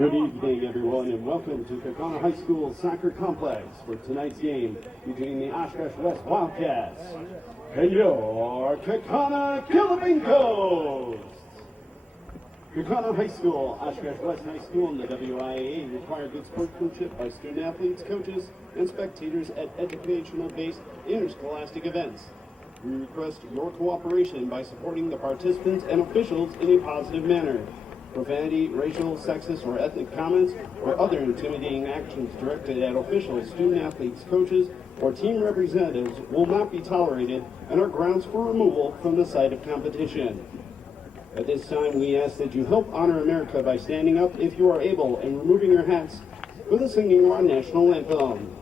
Good evening, everyone, and welcome to Kaukauna High School Soccer Complex for tonight's game between the Oshkosh West Wildcats and your Kaukauna Killimangoes. Kaukauna High School, Oshkosh West High School, and the WIAA require good sportsmanship by student athletes, coaches, and spectators at educational-based interscholastic events. We request your cooperation by supporting the participants and officials in a positive manner. Profanity, racial, sexist, or ethnic comments, or other intimidating actions directed at officials, student athletes, coaches, or team representatives will not be tolerated and are grounds for removal from the site of competition. At this time, we ask that you help honor America by standing up if you are able and removing your hats for the singing of our national anthem.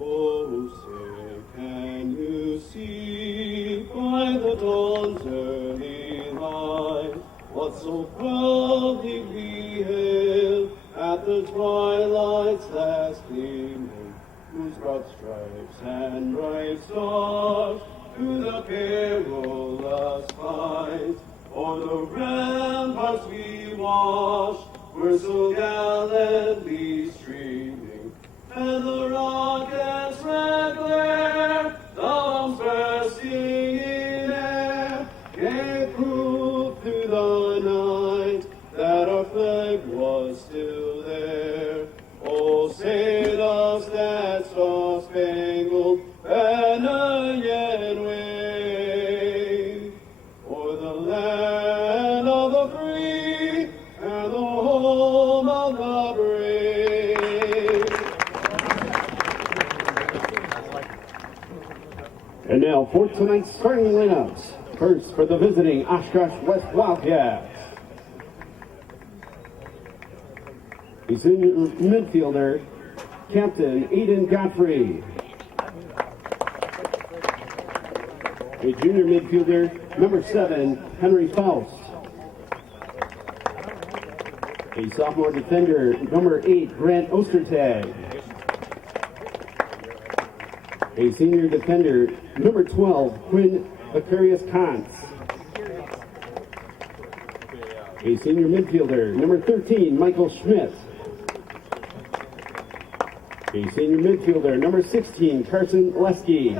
Oh, say, can you see by the dawn's early light what so proudly we hailed at the twilight's last gleaming, whose broad stripes and bright stars through the perilous fight o'er the ramparts we watched were so gallantly streaming, and the rocket's red glare, the bombs bursting in air, gave proof through the night that our flag was still there. Oh, say does that star-spangled banner yet wave o'er the land of the free and the home of the brave. And now for tonight's starting lineups. First for the visiting Oshkosh West Wildcats. A senior midfielder, Captain Aiden Godfrey. A junior midfielder, number 7, Henry Faust. A sophomore defender, number 8, Grant Ostertag. A senior defender, number 12, Quinn Aquarius Kantz. A senior midfielder, number 13, Michael Schmidt. A senior midfielder, number 16, Carson Lesky.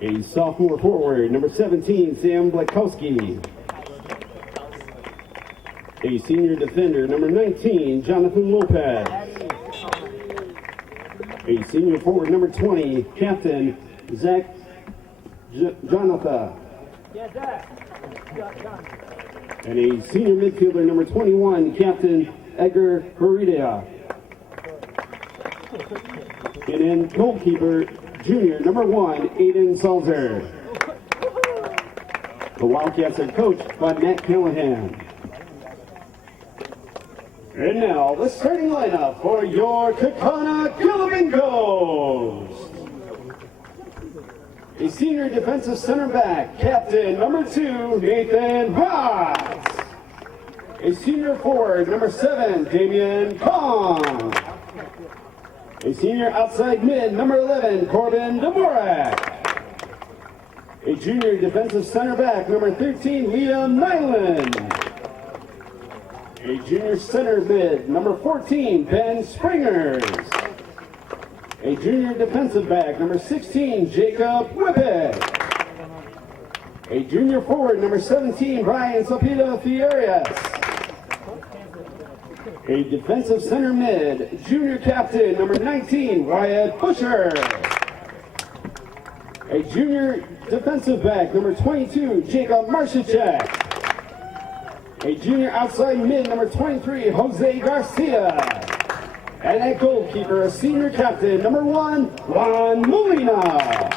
A sophomore forward, number 17, Sam Blakowski. A senior defender, number 19, Jonathan Lopez. A senior forward, number 20, Captain Zach Jonathan. And a senior midfielder, number 21, Captain Edgar Heredia. And then goalkeeper, junior, number 1, Aiden Salzer. The Wildcats are coached by Matt Callahan. And now, the starting lineup for your Kaukauna Killimangoes. A senior defensive center back, Captain number 2, Nathan Watts. A senior forward, number 7, Damian Kong. A senior outside mid, number 11, Corbin Dvorak. A junior defensive center back, number 13, Liam Nyland. A junior center mid, number 14, Ben Springers. A junior defensive back, number 16, Jacob Whippet. A junior forward, number 17, Brian Sapita Fierres. A defensive center mid, junior captain, number 19, Wyatt Busher. A junior defensive back, number 22, Jacob Marshachek. A junior outside mid, number 23, Jose Garcia. And at goalkeeper, senior captain, number 1, Juan Molina.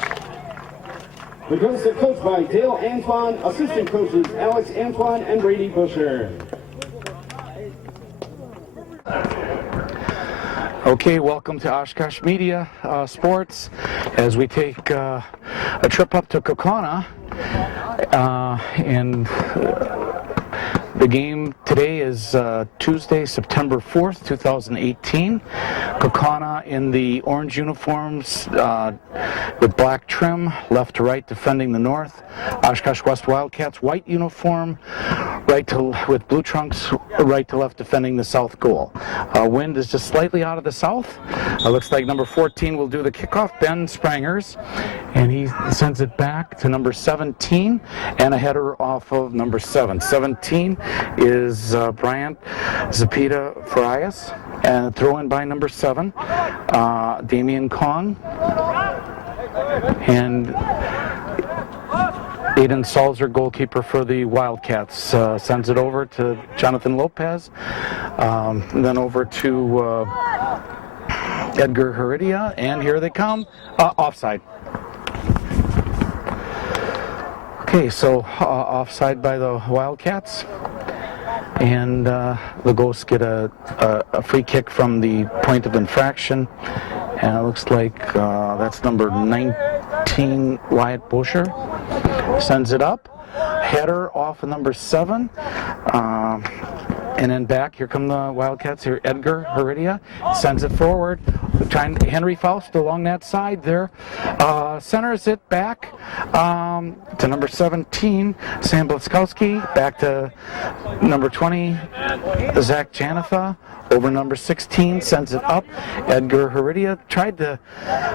The girls are coached by Dale Antoine, assistant coaches Alex Antoine and Brady Busher. Okay, welcome to Oshkosh Media Sports as we take a trip up to Kaukauna. And the game today is Tuesday, September 4th, 2018. Kaukauna in the orange uniforms with black trim, left to right defending the north. Oshkosh West Wildcats, white uniform, with blue trunks, right to left defending the south goal. Wind is just slightly out of the south. Looks like number 14 will do the kickoff, Ben Sprangers, and he sends it back to number 17, and a header off of number 7. 17 is Bryant Zapita Farias, and throw in by number 7, Damian Kong, and Aiden Salzer, goalkeeper for the Wildcats, sends it over to Jonathan Lopez, then over to Edgar Heredia, and here they come, offside. Okay, so offside by the Wildcats, and the Ghosts get a free kick from the point of infraction, and it looks like that's number 19, Wyatt Bosher, sends it up, header off of number 7, and then back, here come the Wildcats here, Edgar Heredia sends it forward, Henry Faust along that side there, centers it back to number 17, Sam Blaskowski, back to number 20, Zach Janatha, over number 16, sends it up. Edgar Heredia tried to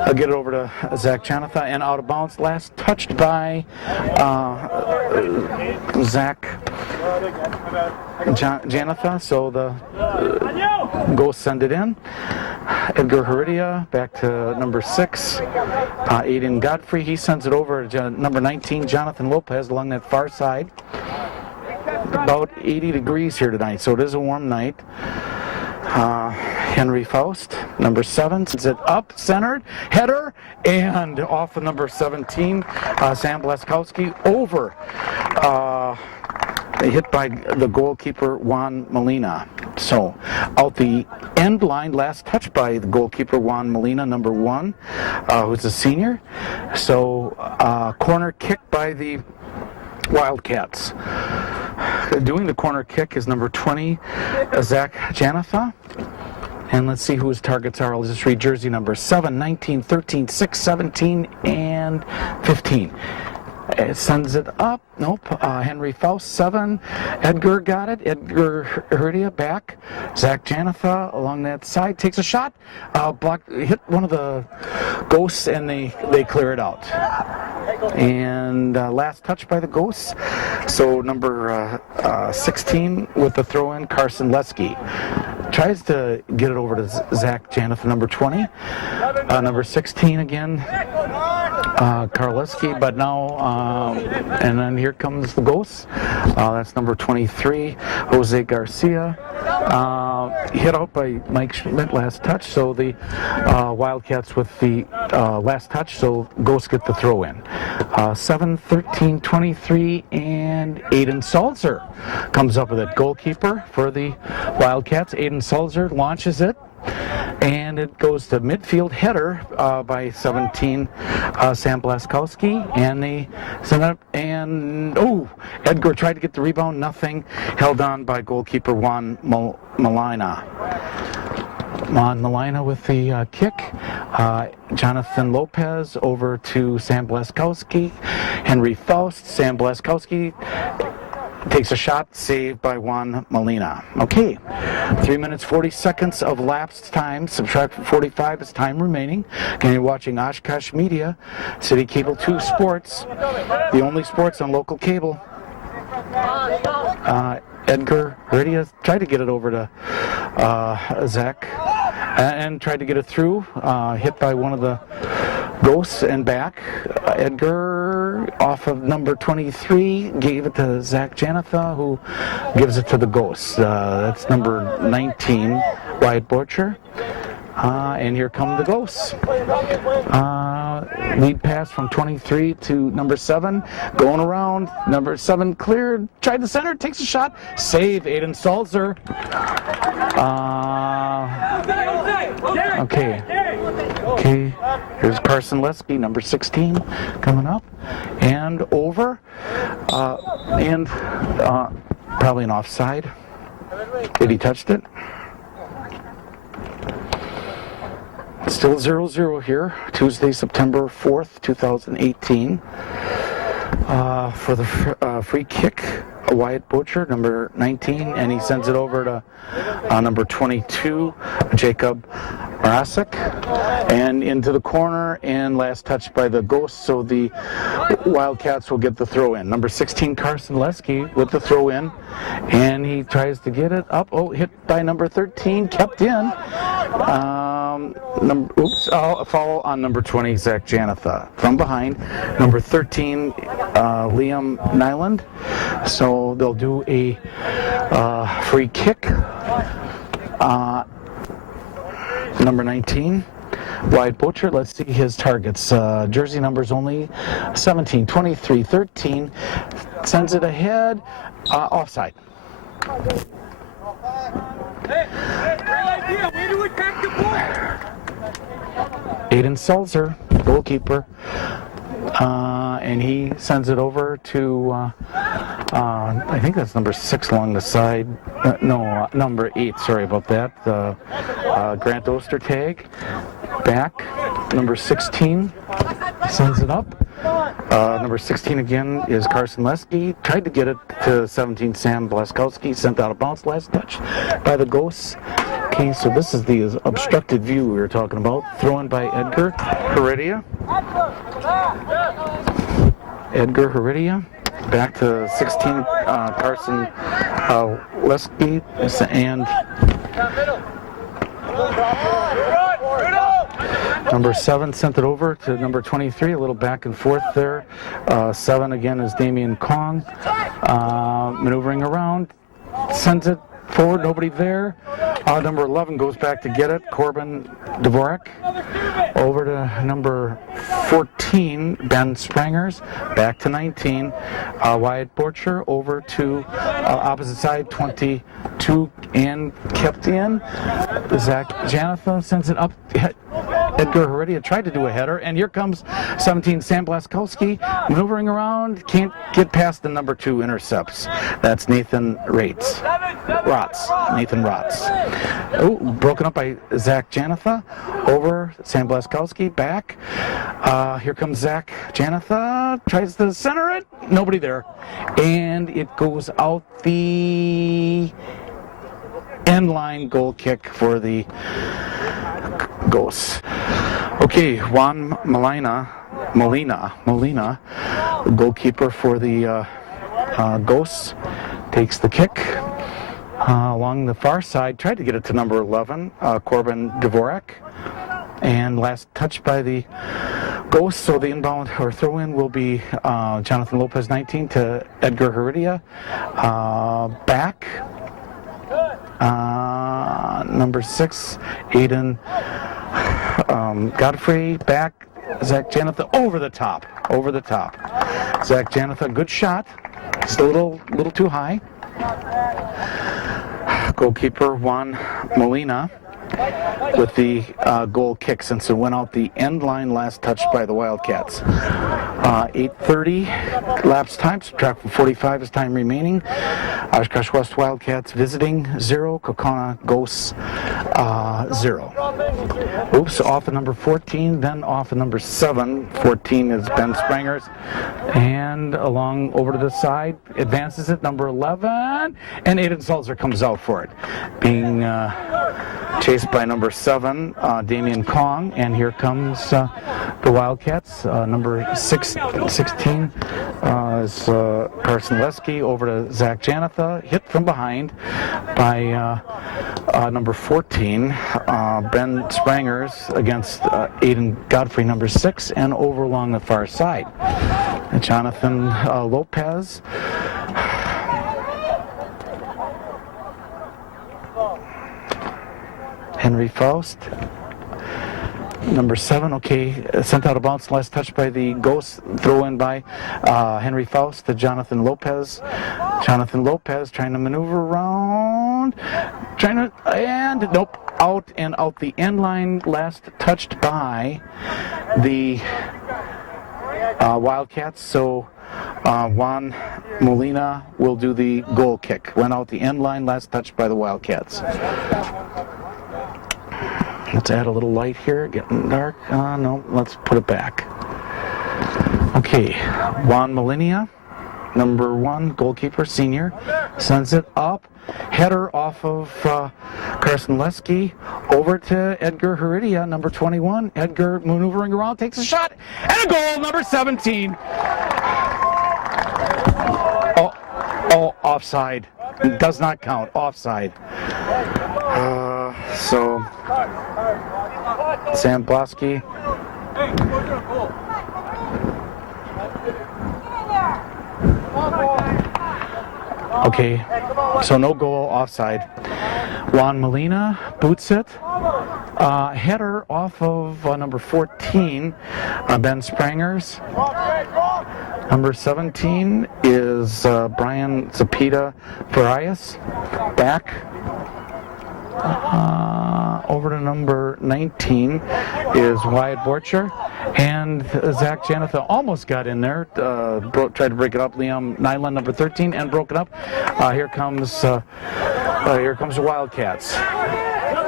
get it over to Zach Janatha, and out of bounds, last touched by Zach Janatha, so the Ghosts send it in. Edgar Heredia back to number 6, Aiden Godfrey, he sends it over to number 19, Jonathan Lopez, along that far side. About 80 degrees here tonight, so it is a warm night. Henry Faust, number 7, sends it up, centered, header, and off of number 17, Sam Blaskowski, over. Hit by the goalkeeper, Juan Molina. So, out the end line, last touch by the goalkeeper, Juan Molina, number 1, who's a senior. So, corner kick by the Wildcats. Doing the corner kick is number 20, Zach Janatha. And let's see who his targets are. I'll just read jersey number 7, 19, 13, 6, 17, and 15. It sends it up. Nope. Henry Faust, 7. Edgar got it. Edgar Heredia back. Zach Janatha along that side takes a shot. Hit one of the Ghosts, and they clear it out. And last touch by the Ghosts. So number 16 with the throw-in, Carson Lesky. Tries to get it over to Zach Janatha, number 20. Number 16 again, Karleski, but now, and then here comes the Ghosts. That's number 23, Jose Garcia. Hit out by Mike Schmidt last touch, so the Wildcats with the last touch, so Ghosts get the throw in. 7, 13, 23, and Aiden Salzer comes up with it. Goalkeeper for the Wildcats, Aiden Salzer launches it, and it goes to midfield, header by 17, Sam Blaskowski, and they send up, and Edgar tried to get the rebound, nothing, held on by goalkeeper Juan Molina. Juan Molina with the kick. Jonathan Lopez over to Sam Blaskowski. Henry Faust, Sam Blaskowski takes a shot, saved by Juan Molina. Okay, 3 minutes, 40 seconds of lapsed time. Subtract from 45 is time remaining. And you're watching Oshkosh Media, City Cable 2 Sports, the only sports on local cable. Edgar Heredia tried to get it over to Zach and tried to get it through. Hit by one of the Ghosts and back. Edgar off of number 23 gave it to Zach Janatha, who gives it to the Ghosts. That's number 19, Wyatt Butcher. And here come the Ghosts. Lead pass from 23 to number 7. Going around. Number 7 cleared. Tried the center. Takes a shot. Save. Aiden Salzer. Okay. Here's Carson Lesky, number 16, coming up. And over. And probably an offside. Did he touched it? Still 0-0 here, Tuesday, September 4th, 2018. For the free kick, Wyatt Butcher, number 19, and he sends it over to number 22, Jacob Marasek, and into the corner, and last touch by the Ghost, so the Wildcats will get the throw in. Number 16, Carson Lesky with the throw in, and he tries to get it up. Oh, hit by number 13, kept in. A foul on number 20, Zach Janatha. From behind, number 13, Liam Nyland. So they'll do a free kick. Number 19, Wyatt Butcher. Let's see his targets. Jersey numbers only 17, 23, 13. Sends it ahead. Offside. Hey, great idea. Way to attack the ball. Aiden Seltzer, goalkeeper, and he sends it over to, I think that's number 6 along the side. Number 8, sorry about that. Grant Ostertag, back. Number 16 sends it up. Number 16 again is Carson Lesky. Tried to get it to 17, Sam Blaskowski. Sent out of bounds, last touch by the Ghosts. Okay, so this is the obstructed view we were talking about. Thrown by Edgar Heredia. Edgar Heredia. Back to 16, Carson Lesky. And number 7 sent it over to number 23, a little back and forth there. 7 again is Damian Kong, maneuvering around, sends it forward, nobody there. Number 11 goes back to get it, Corbin Dvorak. Over to number 14, Ben Sprangers. Back to 19, Wyatt Butcher. Over to opposite side, 22, and kept in. Zach Janatha sends it up. Edgar Heredia tried to do a header, and here comes 17, Sam Blaskowski, maneuvering around, can't get past the number 2, intercepts. That's Nathan Rotz. Oh, broken up by Zach Janatha. Over, Sam Blaskowski, back. Here comes Zach Janatha, tries to center it, nobody there. And it goes out the end line, goal kick for the Ghosts. Okay, Juan Molina, goalkeeper for the Ghosts, takes the kick along the far side. Tried to get it to number 11, Corbin Dvorak, and last touch by the Ghosts. So the inbound or throw-in will be Jonathan Lopez, 19, to Edgar Heredia. Back. Number 6, Aiden Godfrey, back. Zach Janatha over the top. Zach Janatha, good shot. Just a little too high. Goalkeeper Juan Molina with the goal kick, since it went out the end line, last touch by the Wildcats. 8:30 lapse time, subtract from 45 is time remaining. Oshkosh West Wildcats visiting 0, Kaukauna Ghosts 0. Oops, off of number 14, then off of number 7. 14 is Ben Sprangers, and along over to the side, advances it, number 11, and Aiden Salzer comes out for it, being chased by number 7, Damian Kong, and here comes the Wildcats. Number 16 is Carson Lesky, over to Zach Janatha, hit from behind by number 14, Ben Sprangers, against Aiden Godfrey, number 6, and over along the far side. Jonathan Lopez. Henry Faust, number 7, okay, sent out of bounds, last touch by the Ghosts, throw in by Henry Faust to Jonathan Lopez. Jonathan Lopez trying to maneuver around, and nope, out the end line, last touched by the Wildcats. So Juan Molina will do the goal kick. Went out the end line, last touched by the Wildcats. Let's add a little light here. Getting dark. No, let's put it back. Okay, Juan Molina, number 1 goalkeeper, senior, sends it up. Header off of Carson Lesky over to Edgar Heredia, number 21. Edgar maneuvering around, takes a shot, and a goal, number 17. Oh, offside. It does not count. Offside. So, Sam Blasky. Okay, so no goal, offside. Juan Molina boots it. Header off of number 14, Ben Sprangers. Number 17 is Brian Zapita Farias. Back. Over to number 19 is Wyatt Borcher. And Zach Janetha almost got in there, tried to break it up. Liam Nyland, number 13, and broke it up. Here comes the Wildcats.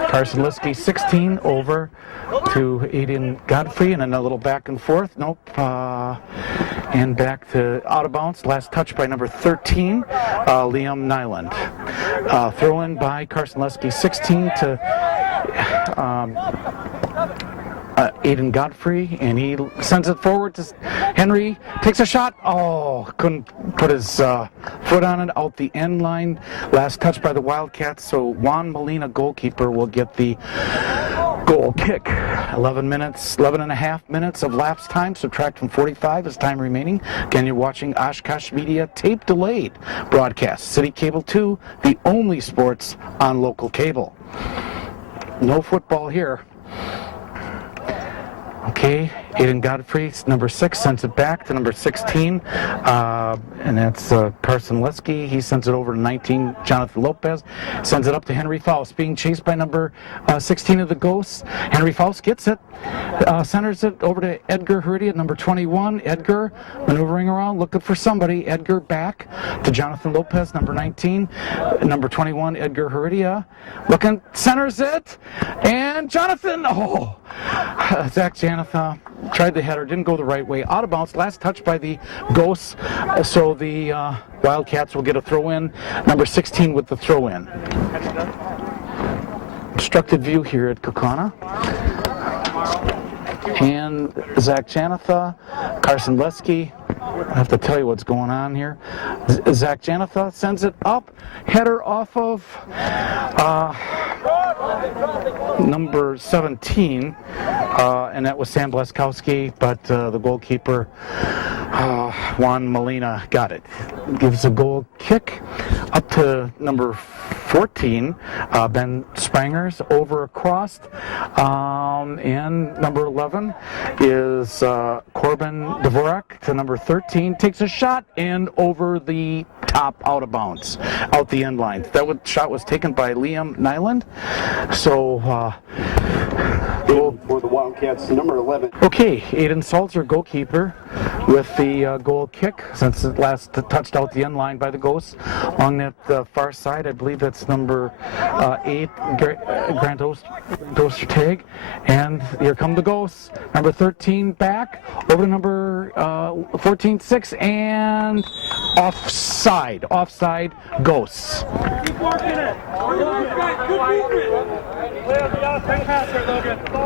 Carson Liskey, 16, over to Aiden Godfrey, and then a little back and forth. Nope. And back to out of bounds. Last touch by number 13, Liam Nyland. Throw in by Carson Liskey, 16 to Aiden Godfrey, and he sends it forward to Henry. Takes a shot. Oh, couldn't put his foot on it, out the end line. Last touch by the Wildcats, so Juan Molina, goalkeeper, will get the goal kick. 11 and a half minutes of lapse time, subtract from 45 is time remaining. Again, you're watching Oshkosh Media tape delayed broadcast. City Cable 2, the only sports on local cable. No football here. Okay, Aiden Godfrey, number 6, sends it back to number 16, and that's Carson Lesky. He sends it over to 19, Jonathan Lopez, sends it up to Henry Faust, being chased by number 16 of the Ghosts. Henry Faust gets it, centers it over to Edgar Heredia, number 21. Edgar maneuvering around, looking for somebody. Edgar back to Jonathan Lopez, number 19. Number 21, Edgar Heredia, looking, centers it, and Jonathan, Zach Janetha tried the header, didn't go the right way, out of bounds. Last touch by the Ghosts, so the Wildcats will get a throw in. Number 16 with the throw in. Obstructed view here at Kaukauna. And Zach Janetha, Carson Lesky. I have to tell you what's going on here. Zach Janetha sends it up, header off of number 17, and that was Sam Blaskowski, but the goalkeeper, Juan Molina, got it. Gives a goal kick up to number 14, Ben Sprangers, over across, and number 11 is Corbin Dvorak to number 13, takes a shot and over the top, out of bounds, out the end line. That shot was taken by Liam Nyland. So goal for the Wildcats, number 11. Okay, Aiden Salzer, goalkeeper, with the goal kick, since it last touched out the end line by the Ghosts. On that far side, I believe that's number 8, Grant Ostertag. And here come the Ghosts. Number 13 back, over to number 14, 6, and offside, Ghosts. Keep working it.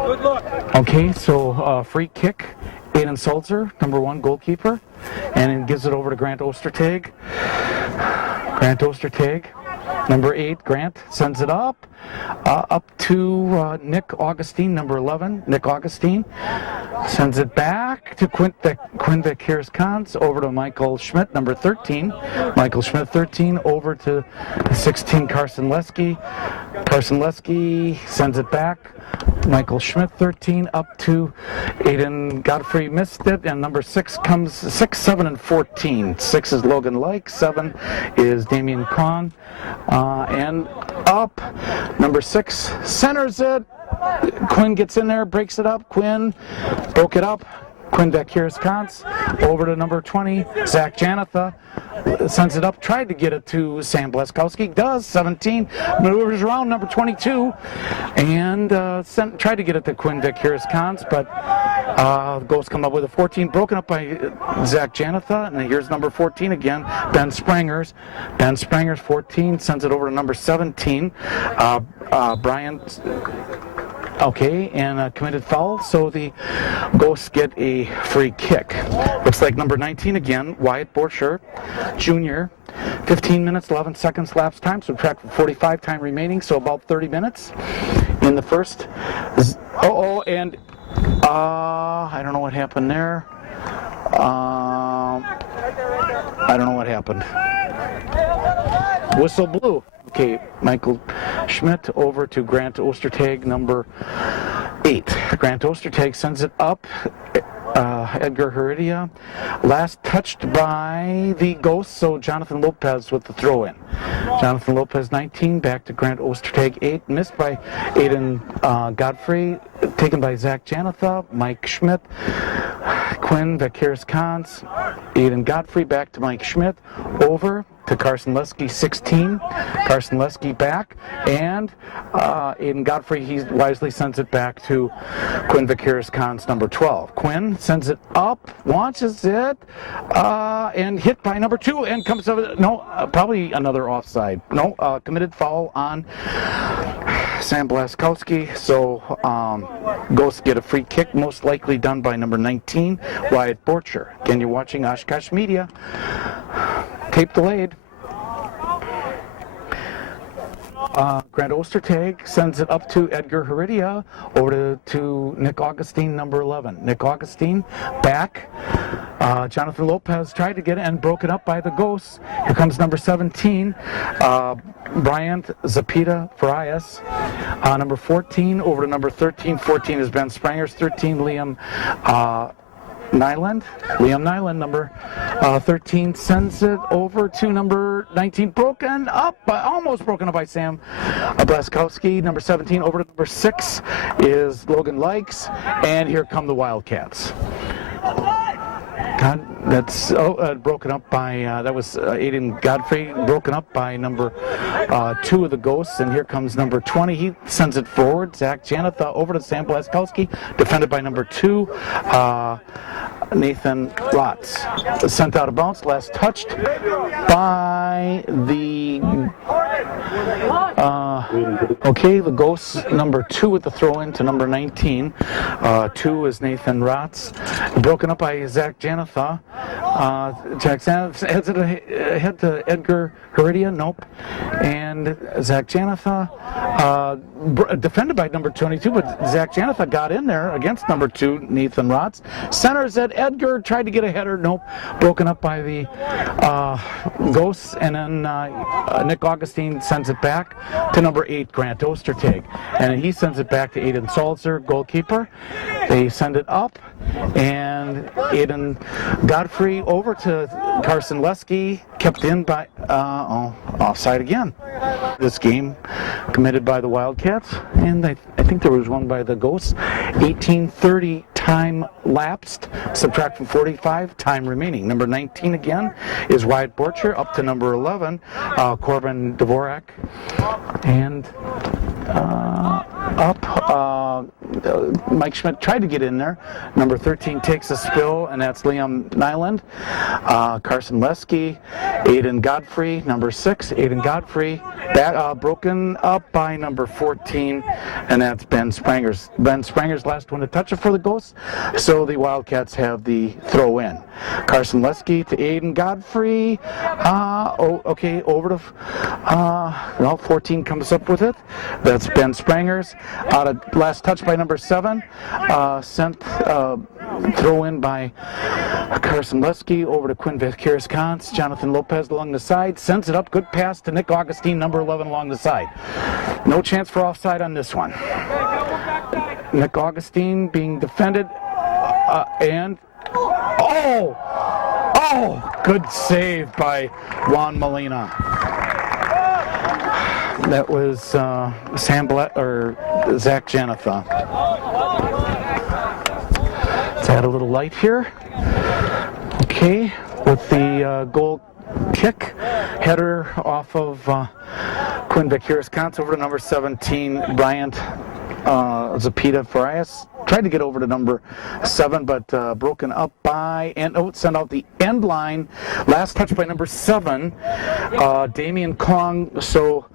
Good look. Okay, so free kick, Aiden Salzer, number 1 goalkeeper, and then gives it over to Grant Ostertag. Number 8, Grant sends it up to Nick Augustine, number 11. Nick Augustine sends it back to Quinn Vickers-Kans, over to Michael Schmidt, number 13. Michael Schmidt, 13, over to 16, Carson Lesky. Carson Lesky sends it back. Michael Schmidt, 13, up to Aiden Godfrey, missed it, and number 6 comes, 6, 7, and 14. 6 is Logan Like, 7 is Damian Kong, and up, number 6 centers it. Quinn gets in there, breaks it up. Quinn broke it up, Quinn Vakiris-Kantz over to number 20, Zach Janatha. Sends it up, tried to get it to Sam Bleskowski, does, 17, maneuvers around number 22, and tried to get it to Quinn Vakiris-Kantz, but Ghosts come up with a 14, broken up by Zach Janatha, and here's number 14 again, Ben Sprangers. Ben Sprangers, 14, sends it over to number 17, Brian. Okay, and a committed foul, so the Ghosts get a free kick. Looks like number 19 again, Wyatt Borcher, junior. 15 minutes, 11 seconds lapse time, subtract from 45 time remaining, so about 30 minutes in the first. And I don't know what happened there. I don't know what happened. Whistle blew. Okay, Michael Schmidt over to Grant Ostertag, number 8. Grant Ostertag sends it up. Edgar Heredia, last touched by the Ghosts, so Jonathan Lopez with the throw-in. Jonathan Lopez, 19, back to Grant Ostertag, 8, missed by Aiden Godfrey, taken by Zach Janatha, Mike Schmidt, Quinn Vakiris-Kantz, Aiden Godfrey, back to Mike Schmidt, over to Carson Lesky, 16. Carson Lesky back, and Aiden Godfrey, he wisely sends it back to Quinn Vakiris-Kantz, number 12. Quinn sends it up, launches it, and hit by number 2, and comes up, probably another offside. Committed foul on Sam Bleskowski, so Ghosts get a free kick, most likely done by number 19, Wyatt Borcher. Again, you're watching Oshkosh Media. Tape delayed. Grant Ostertag sends it up to Edgar Heredia, over to Nick Augustine, number 11. Nick Augustine back. Jonathan Lopez tried to get it and broken up by the Ghosts. Here comes number 17, Bryant Zapita Farias. Number 14 over to number 13. 14 is Ben Sprangers. 13, Liam Nyland, number 13, sends it over to number 19, almost broken up by Sam Bleskowski. Number 17 over to number 6 is Logan Likes, and here come the Wildcats. That's broken up by, that was Aiden Godfrey, broken up by number 2 of the Ghosts, and here comes number 20. He sends it forward. Zach Janatha over to Sam Bleskowski, defended by number 2, Nathan Rotz. Sent out of bounds, last touched by the the Ghosts, number 2 with the throw-in to number 19. 2 is Nathan Rotz. Broken up by Zach Janatha. Jack Janatha heads it ahead to Edgar Heredia, nope. And Zach Janatha, defended by number 22, but Zach Janatha got in there against number 2, Nathan Rotz. Centers at Edgar, tried to get a header, nope. Broken up by the Ghosts, and then Nick Augustine sends it back to number 8, Grant Ostertag. And he sends it back to Aiden Salzer, goalkeeper. They send it up, and Aiden Godfrey over to Carson Lesky, kept in by, offside again. This game committed by the Wildcats, and I think there was one by the Ghosts. 18:30 time lapsed, subtract from 45 time remaining. Number 19 again is Wyatt Borcher, up to number 11, Corbin Dvorak, and Mike Schmidt tried to get in there. Number 13 takes a spill, and that's Liam Nyland. Carson Lesky, Aiden Godfrey, number 6, Aiden Godfrey, broken up by number 14, and that's Ben Sprangers. Ben Sprangers, last one to touch it for the Ghosts, so the Wildcats have the throw in. Carson Lesky to Aiden Godfrey. Over to 14 comes up with it. That's Ben Sprangers. Last touch by number 7. Sent throw in by Carson Lesky over to Quinn Vakiris-Kantz. Jonathan Lopez along the side, sends it up. Good pass to Nick Augustine, number 11, along the side. No chance for offside on this one. Nick Augustine being defended, and good save by Juan Molina. That was Zach Janatha. Let's add a little light here. Okay, with the goal kick, header off of Quinn Vickers-Kantz over to number 17, Bryant Zapita Farias. Tried to get over to number 7, but broken up by, and sent out the end line. Last touch by number 7, Damian Kong. So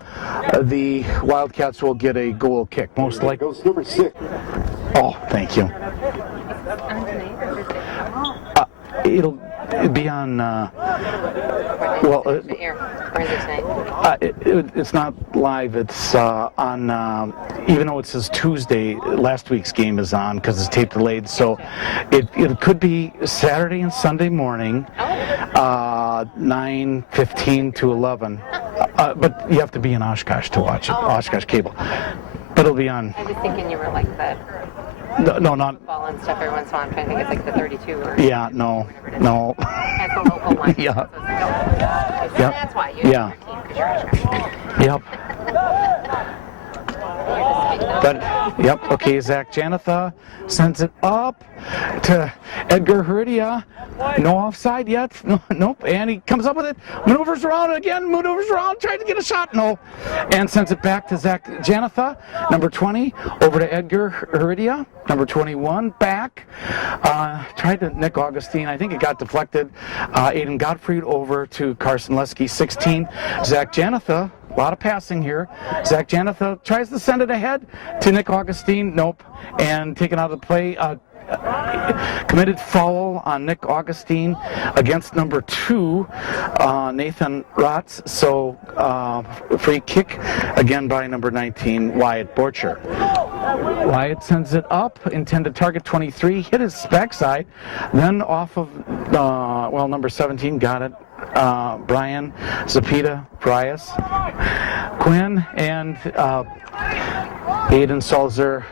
the Wildcats will get a goal kick, most likely. Goes number 6. Oh, thank you. It'll be on, it's not live. It's on, even though it says Tuesday, last week's game is on because it's tape delayed. So it could be Saturday and Sunday morning, 9:15 to 11. But you have to be in Oshkosh to watch it, Oshkosh cable. But it'll be on. I was thinking you were like the No, not. football and stuff every once in a while. I'm trying to think it's like the 32 or. Yeah, no. That's the local one. Yeah. So that's why you Yeah. your team because you're Oshkosh. Yep. But Yep. Okay, Zach Janatha sends it up to Edgar Heredia. No offside yet. No, nope. And he comes up with it. Maneuvers around again. Maneuvers around. Trying to get a shot. No. And sends it back to Zach Janatha. Number 20 over to Edgar Heredia. Number 21 back. Tried to Nick Augustine. I think it got deflected. Aiden Gottfried over to Carson Lesky. 16. Zach Janatha. A lot of passing here. Zach Janatha tries to send it ahead to Nick Augustine. Nope. And taken out of the play. Committed foul on Nick Augustine against number 2, Nathan Rotz. So free kick again by number 19, Wyatt Borcher. Wyatt sends it up, intended target 23, hit his backside, then off of, number 17 got it. Brian Zapita Farias, Quinn, and Aiden Salzer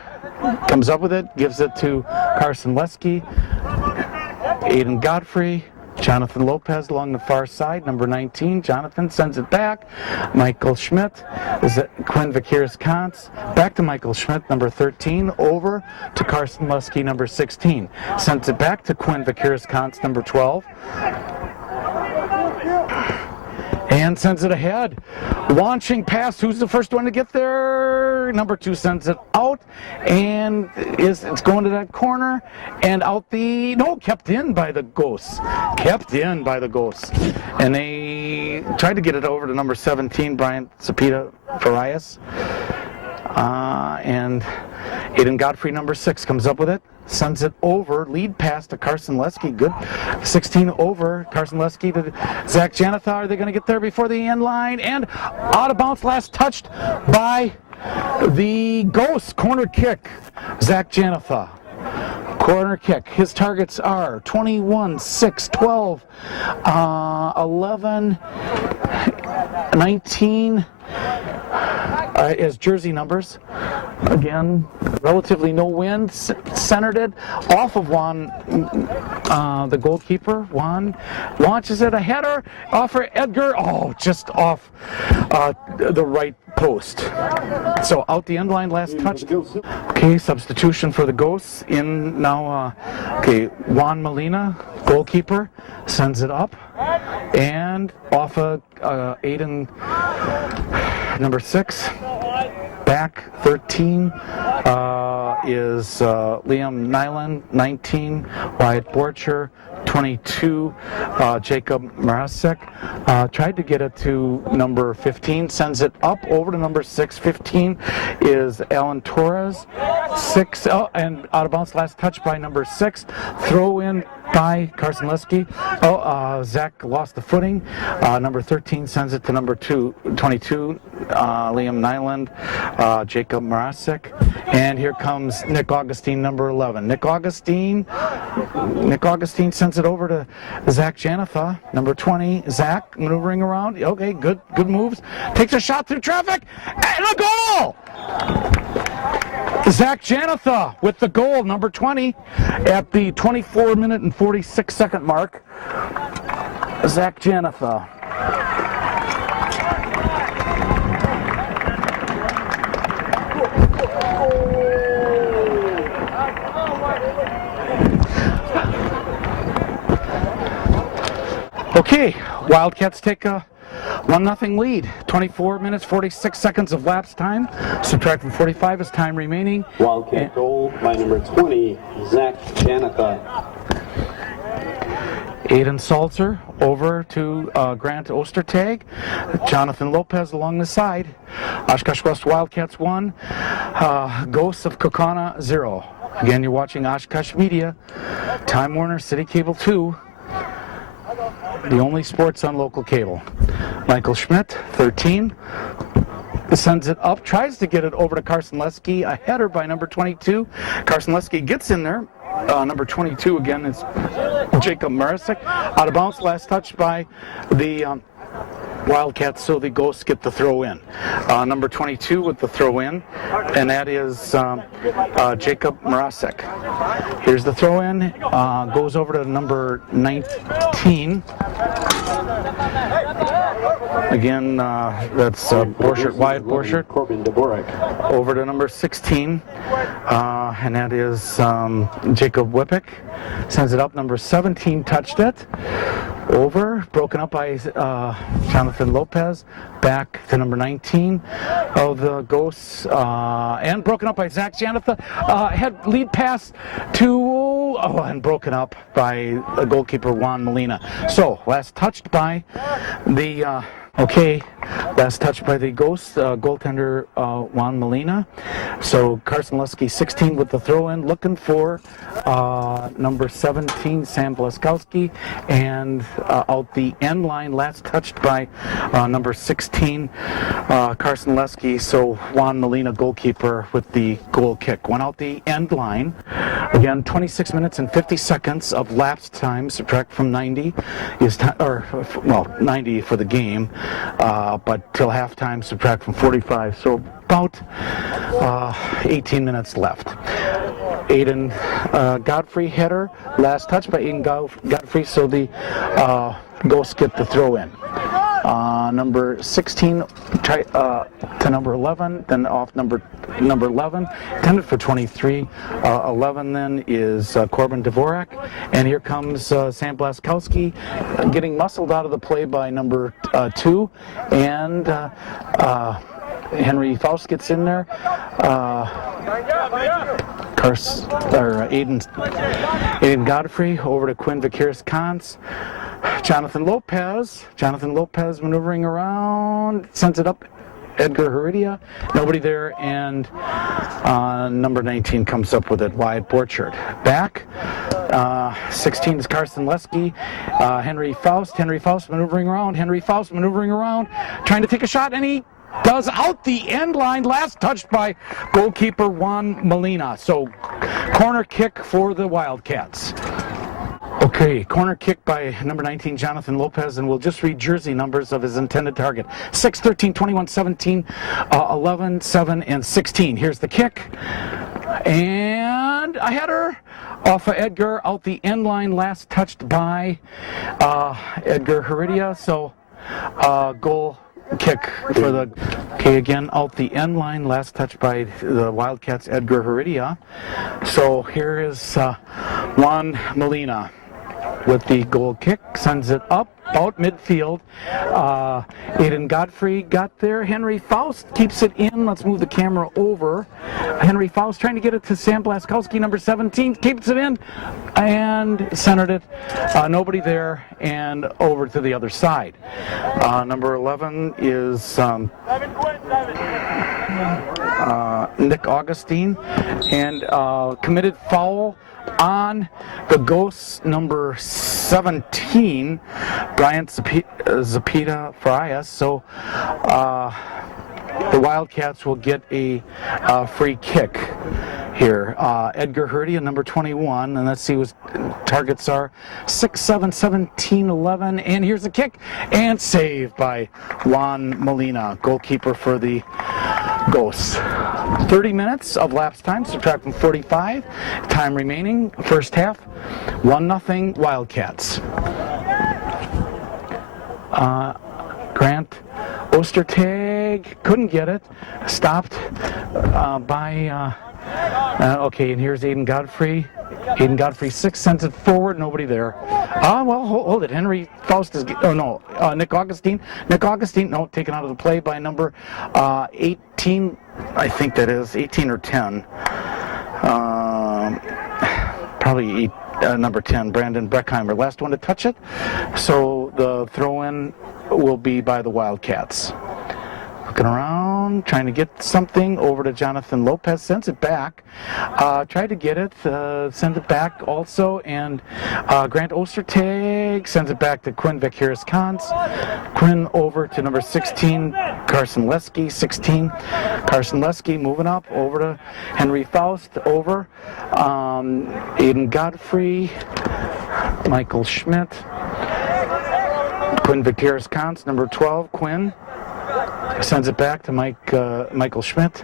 comes up with it, gives it to Carson Lesky, Aiden Godfrey, Jonathan Lopez along the far side, number 19. Jonathan sends it back. Michael Schmidt, Quinn Vickers-Kantz, back to Michael Schmidt, number 13, over to Carson Lesky, number 16. Sends it back to Quinn Vickers-Kantz, number 12. And sends it ahead. Launching pass. Who's the first one to get there? Number 2 sends it out. And it's going to that corner. And out kept in by the Ghosts. Kept in by the Ghosts. And they tried to get it over to number 17, Brian Zapita Farias. And Aiden Godfrey, number 6, comes up with it. Sends it over, lead pass to Carson Lesky. Good. 16 over, Carson Lesky to Zach Janatha. Are they going to get there before the end line? And out of bounds, last touched by the Ghosts. Corner kick, Zach Janatha. Corner kick. His targets are 21, 6, 12, 11, 19 as jersey numbers. Again, relatively no wind. Centered it off of Juan, the goalkeeper. Juan launches it, a header off for Edgar. Oh, just off the right post. So out the end line, last touch. Okay, substitution for the Ghosts. In now, Juan Molina, goalkeeper, sends it up. And off of Aiden, number 6. Back 13 is Liam Nyland, 19, Wyatt Borcher, 22, Jacob Marasek. Tried to get it to number 15, sends it up over to number 6. 15 is Alan Torres, 6, and out of bounds, last touch by number 6. Throw in by Carson Lesky. Zach lost the footing. Number 13 sends it to number 22, Liam Nyland, Jacob Marasek. And here comes Nick Augustine, number 11. Nick Augustine sends it over to Zach Janatha, number 20. Zach maneuvering around. Okay, good moves. Takes a shot through traffic, and a goal! Zach Janatha with the goal, number 20, at the 24-minute and 46-second mark. Zach Janatha. Okay, Wildcats take a 1-0 lead. 24 minutes, 46 seconds of lapse time. Subtract from 45 is time remaining. Wildcat goal by number 20, Zach Janica. Aiden Salzer over to Grant Ostertag. Jonathan Lopez along the side. Oshkosh West Wildcats 1. Ghosts of Kaukauna 0. Again, you're watching Oshkosh Media. Time Warner City Cable 2. The only sports on local cable. Michael Schmidt, 13. Sends it up, tries to get it over to Carson Lesky. A header by number 22. Carson Lesky gets in there. Number 22 again is Jacob Marasek. Out of bounds, last touch by the Wildcats, so the Ghosts get the throw in. Number 22 with the throw in, and that is Jacob Marasek. Here's the throw in, goes over to number 19. Again, that's Borchert, Wyatt Borchert. Corbin Dvorak. Over to number 16, and that is Jacob Whippick. Sends it up, number 17 touched it. Over, broken up by Jonathan Lopez. Back to number 19 of the Ghosts, and broken up by Zach Janatha. Head lead pass to, and broken up by goalkeeper Juan Molina. So, last touched by the, last touch by the Ghosts, goaltender Juan Molina. So Carson Lusky, 16 with the throw-in, looking for number 17, Sam Blaskowski, and out the end line, last touched by number 16, Carson Lusky. So Juan Molina, goalkeeper, with the goal kick. Went out the end line. Again, 26 minutes and 50 seconds of lapsed time. Subtract from 90 is 90 for the game. But till halftime, subtract from 45, so about 18 minutes left. Aiden Godfrey header, last touch by Aiden Godfrey, so the Ghosts get the throw in. Number 16 to number 11, then off number 11, intended for 23. 11 then is Corbin Dvorak, and here comes Sam Blaskowski getting muscled out of the play by number 2, and Henry Faust gets in there. Aiden Godfrey over to Quinn Vickers-Kans. Jonathan Lopez maneuvering around, sends it up. Edgar Heredia, nobody there, and number 19 comes up with it, Wyatt Borchert. Back, 16 is Carson Lesky, Henry Faust maneuvering around, trying to take a shot, and he does out the end line, last touched by goalkeeper Juan Molina. So, corner kick for the Wildcats. Okay, corner kick by number 19, Jonathan Lopez, and we'll just read jersey numbers of his intended target. 6, 13, 21, 17, 11, 7, and 16. Here's the kick. And a header off of Edgar, out the end line, last touched by Edgar Heredia. So, goal kick for the, again, out the end line, last touch by the Wildcats, Edgar Heredia. So, here is Juan Molina with the goal kick, sends it up, out midfield. Aiden Godfrey got there. Henry Faust keeps it in. Let's move the camera over. Henry Faust trying to get it to Sam Blaskowski, number 17, keeps it in and centered it. Nobody there, and over to the other side. Number 11 is Nick Augustine, and committed foul on the Ghosts, number 17, Brian Zapita Farias. So the Wildcats will get a free kick here. Edgar Heredia, number 21, and let's see what targets are. 6, 7, 17, 11, and here's the kick, and saved by Juan Molina, goalkeeper for the Ghosts. 30 minutes of lapse time, subtract from 45. Time remaining, first half, 1-0 Wildcats. Grant Ostertag couldn't get it, stopped by, okay, and here's Aiden Godfrey. Aiden Godfrey 6 sends it forward, nobody there. Well, hold it. Henry Faust is, Nick Augustine. Nick Augustine, no, taken out of the play by number 18, I think that is, 18 or 10. Probably number 10, Brandon Breckheimer, last one to touch it. So the throw-in will be by the Wildcats. Looking around, trying to get something over to Jonathan Lopez, sends it back. Tried to get it, sends it back also, and Grant Ostertag sends it back to Quinn Vakiris-Kans. Quinn over to number 16, Carson Lesky, 16. Carson Lesky moving up over to Henry Faust, over. Aiden Godfrey, Michael Schmidt, Quinn Vakiris-Kans, number 12, Quinn. Sends it back to Michael Schmidt.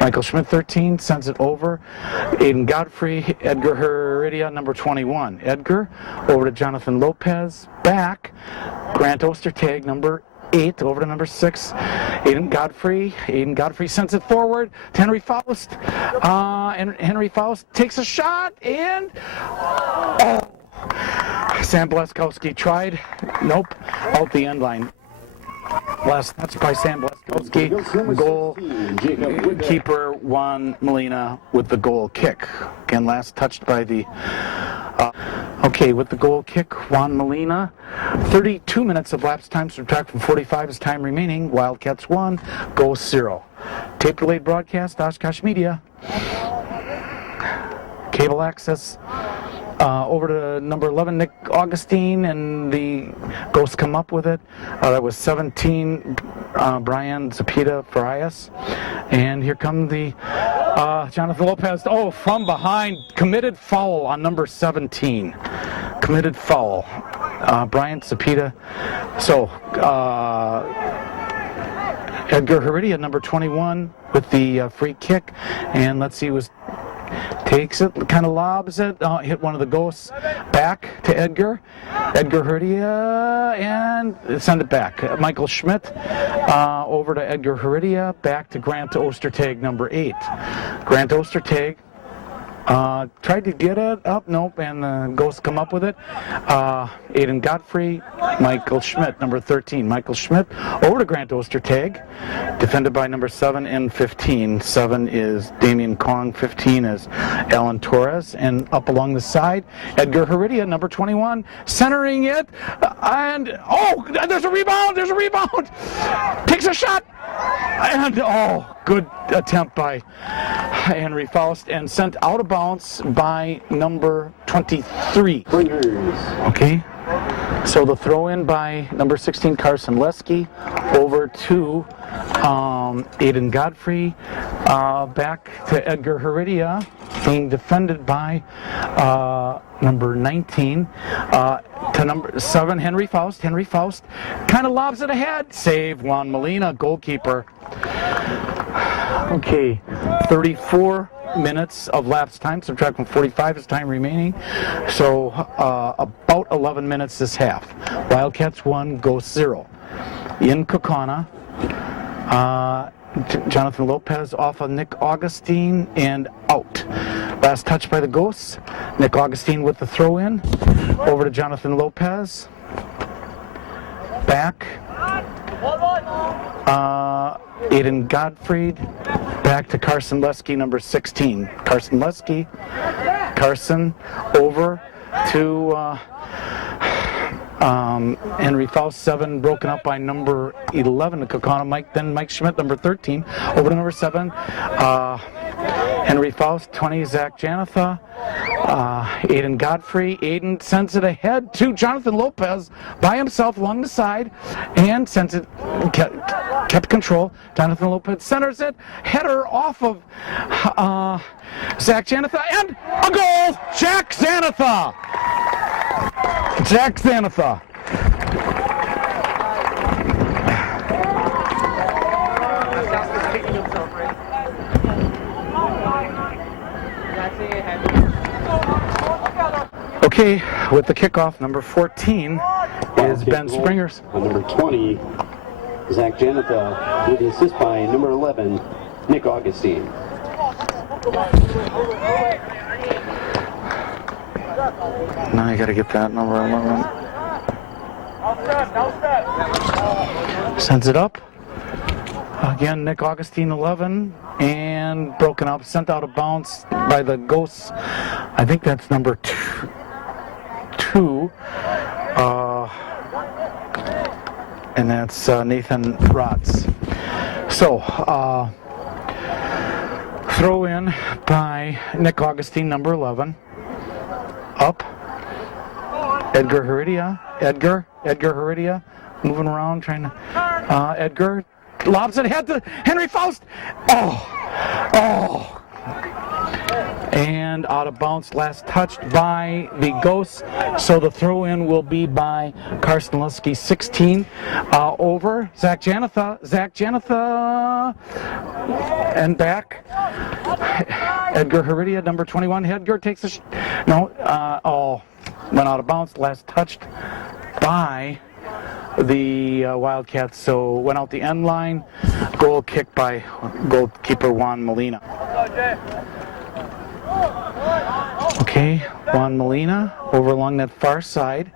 Michael Schmidt, 13, sends it over. Aiden Godfrey, Edgar Heredia, number 21. Edgar, over to Jonathan Lopez, back. Grant Ostertag, number 8, over to number 6. Aiden Godfrey sends it forward to Henry Faust. And Henry Faust takes a shot, and Sam Bleskowski tried. Nope, out the end line. Last touch by Sam Bleskowski. Goalkeeper Juan Molina with the goal kick. Again, last touched by the... with the goal kick, Juan Molina. 32 minutes of lapse time, subtract from 45 is time remaining. Wildcats 1, goal 0. Tape delayed broadcast, Oshkosh Media. Cable access. Over to number 11, Nick Augustine, and the Ghosts come up with it. That was 17, Brian Zapita Farias. And here come the Jonathan Lopez. Oh, from behind, committed foul on number 17. Committed foul. Brian Zapita. So, Edgar Heredia, number 21, with the free kick. And let's see, takes it, kind of lobs it, hit one of the Ghosts, back to Edgar Heredia, and send it back. Michael Schmidt over to Edgar Heredia, back to Grant Ostertag, number 8. Grant Ostertag tried to get it up, nope, and the Ghosts come up with it. Aiden Godfrey, Michael Schmidt, number 13. Michael Schmidt over to Grant Ostertag, defended by number 7 and 15. 7 is Damian Kong, 15 is Alan Torres, and up along the side, Edgar Heredia, number 21, centering it, and there's a rebound, takes a shot, and good attempt by Henry Faust, and sent out of bounds by number 23. Okay, so the throw in by number 16, Carson Lesky, over to Aiden Godfrey, back to Edgar Heredia, being defended by number 19, to number 7, Henry Faust. Henry Faust kind of lobs it ahead. Save Juan Molina, goalkeeper. Okay, 34 minutes of lapse time, subtract from 45 is time remaining. So about 11 minutes this half. Wildcats 1, Ghosts 0. In Kaukauna, Jonathan Lopez off of Nick Augustine and out. Last touch by the Ghosts. Nick Augustine with the throw in. Over to Jonathan Lopez. Back. Aiden Godfried. Back to Carson Lesky, number 16. Carson Lesky. Carson over to Henry Faust, 7, broken up by number 11 to Kaukauna. Mike Schmidt, number 13, over to number 7. Henry Faust, 20, Zach Janatha. Aiden Godfrey. Aiden sends it ahead to Jonathan Lopez by himself along the side, and sends it, kept control. Jonathan Lopez centers it, header off of Zach Janatha, and a goal! Jack Zanatha! Jack Zanatha. Okay, with the kickoff, number 14 is Ben Springers. Number 20, Zach Janatha, with the assist by number 11, Nick Augustine. Now you got to get that number 11. Sends it up. Again, Nick Augustine 11, and broken up, sent out of bounds by the Ghosts. I think that's number two. And that's Nathan Rotz. So, throw in by Nick Augustine, number 11. Up. Edgar Heredia. Edgar Heredia. Moving around, trying to... Edgar lobs it ahead to Henry Faust. Oh. And out of bounds, last touched by the Ghosts. So the throw-in will be by Carson Lusky, 16. Over Zach Janatha, and back. Edgar Heredia, number 21. Edgar takes a went out of bounds. Last touched by the Wildcats, so went out the end line. Goal kicked by goalkeeper Juan Molina. Okay, Juan Molina over along that far side.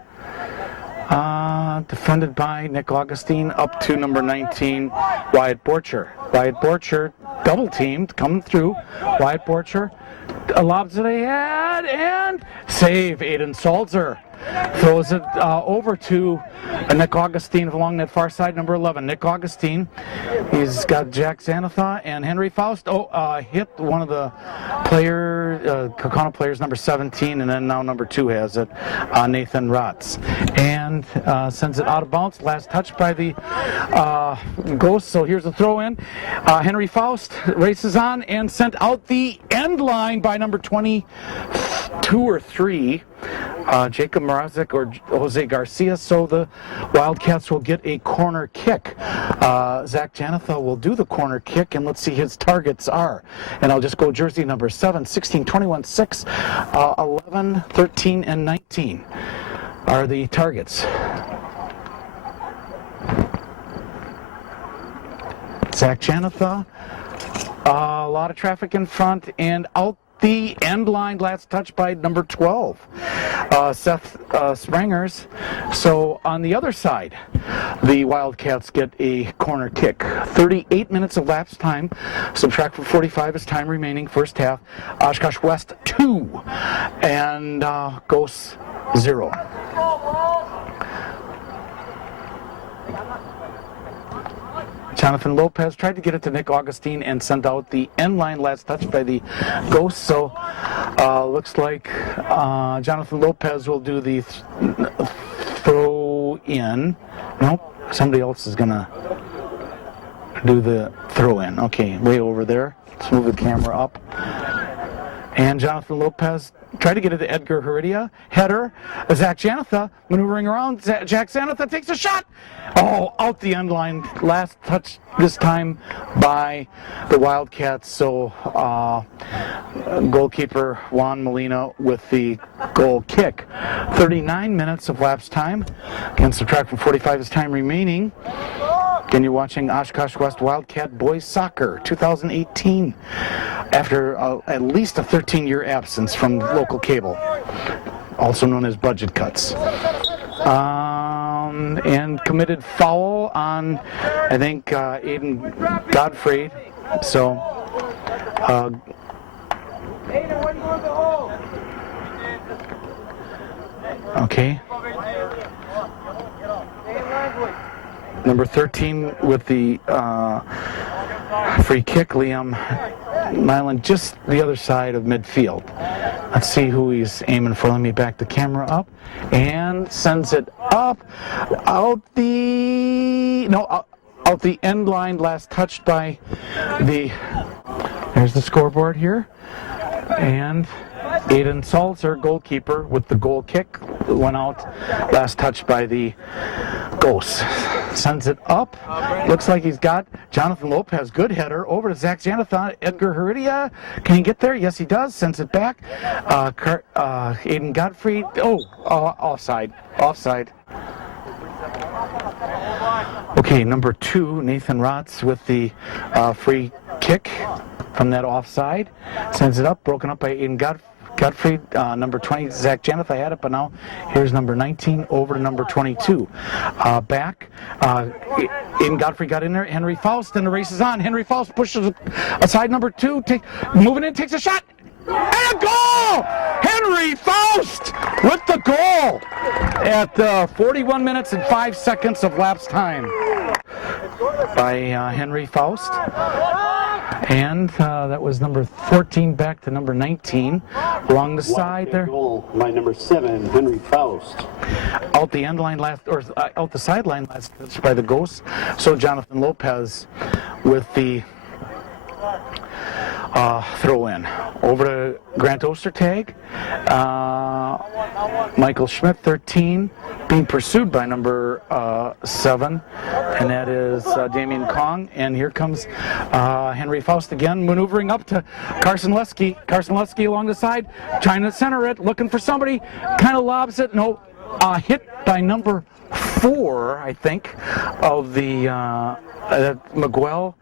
Defended by Nick Augustine up to number 19, Wyatt Borcher. Wyatt Borcher double teamed, coming through. Wyatt Borcher lobs it ahead and save. Aiden Salzer throws it over to Nick Augustine along that far side, number 11. Nick Augustine, he's got Jack Zanatha and Henry Faust. Hit one of the Kaukauna players, number 17, and then now number 2 has it, Nathan Rotz. And sends it out of bounds. Last touch by the Ghosts, so here's a throw in. Henry Faust races on and sent out the end line by number 22 or 3. Jacob Mrazek or Jose Garcia, so the Wildcats will get a corner kick. Zach Janatha will do the corner kick, and let's see his targets are. And I'll just go jersey number 7, 16, 21, 6, 11, 13, and 19 are the targets. Zach Janatha, a lot of traffic in front and out the end line, last touch by number 12, Seth Sprangers. So on the other side, the Wildcats get a corner kick. 38 minutes of lapse time. Subtract from 45 is time remaining. First half. Oshkosh West 2 and Ghosts 0. Jonathan Lopez tried to get it to Nick Augustine and sent out the end line, last touch by the Ghosts. So looks like Jonathan Lopez will do the throw in. Nope, somebody else is gonna do the throw in. Okay, way over there. Let's move the camera up. And Jonathan Lopez tried to get it to Edgar Heredia. Header. Zach Janatha maneuvering around. Jack Janatha takes a shot. Out the end line. Last touch this time by the Wildcats. So goalkeeper Juan Molina with the goal kick. 39 minutes of lapse time. Again, subtract from 45 is time remaining. Again, you're watching Oshkosh West Wildcat Boys Soccer 2018 after at least a 13-year absence from local cable, also known as budget cuts. And committed foul on, I think, Aiden Godfrey. So, okay. Number 13 with the free kick, Liam Nyland, just the other side of midfield. Let's see who he's aiming for. Let me back the camera up. And sends it up. Out the end line, last touched by the... There's the scoreboard here. And Aiden Salzer, goalkeeper, with the goal kick. Went out, last touch by the Ghosts. Sends it up. Looks like he's got Jonathan Lopez, good header, over to Zach Janathan. Edgar Heredia, can he get there? Yes, he does. Sends it back. Aiden Godfrey. Offside. Okay, number 2, Nathan Rotz with the free kick from that offside. Sends it up, broken up by Aiden Godfrey, number 20, Zach Janeth, I had it, but now here's number 19 over to number 22. Back, in Godfrey got in there, Henry Faust, and the race is on. Henry Faust pushes aside number 2, moving in, takes a shot, and a goal! Henry Faust with the goal at 41 minutes and 5 seconds of lapse time by Henry Faust. And that was number 14 back to number 19 along the side there. Goal by number 7, Henry Faust. Out the end line last, or out the sideline last touch by the Ghosts. So Jonathan Lopez with the throw in. Over to Grant Ostertag. Michael Schmidt, 13, being pursued by number 7, and that is Damian Kong. And here comes Henry Faust again, maneuvering up to Carson Lesky. Carson Lesky along the side, trying to center it, looking for somebody, kind of lobs it. No, hit by number 4, I think, of the Miguel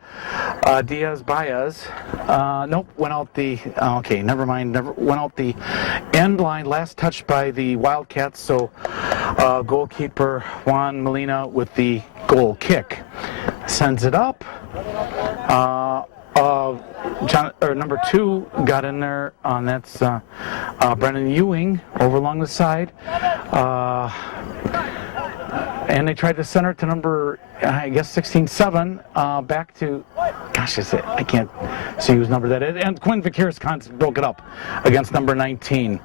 Diaz-Baez. Nope, went out the, okay, never mind, went out the end line, last touched by the Wildcats, so goalkeeper Juan Molina with the goal kick. Sends it up. Number 2 got in there, that's Brendan Ewing over along the side. And they tried to center it to number, I guess, 16-7, back to, gosh, I can't see whose number that is. And Quinn Vickers broke it up against number 19,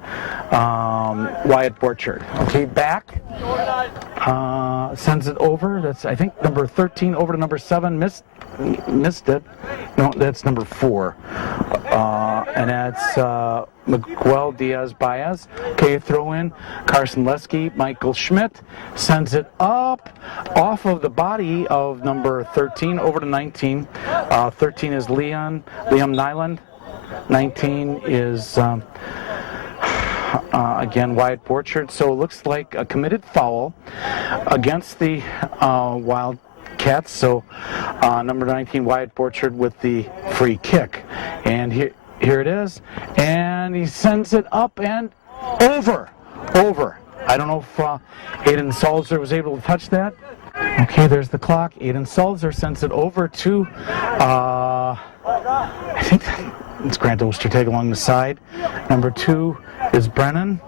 Wyatt Borchard. Okay, back, sends it over. That's, I think, number 13 over to number 7, missed it. No, that's number 4. And that's Miguel Diaz-Baez. Okay, throw in Carson Lesky. Michael Schmidt sends it up off of the body of number 13 over to 19. 13 is Liam Nyland. 19 is again Wyatt Borchard. So it looks like a committed foul against the Wildcats. So number 19 Wyatt Borchard with the free kick. And here it is, and he sends it up and over. I don't know if Aiden Salzer was able to touch that. Okay, there's the clock. Aiden Salzer sends it over to, I think it's Grant Ostertag along the side. Number 2 is Brennan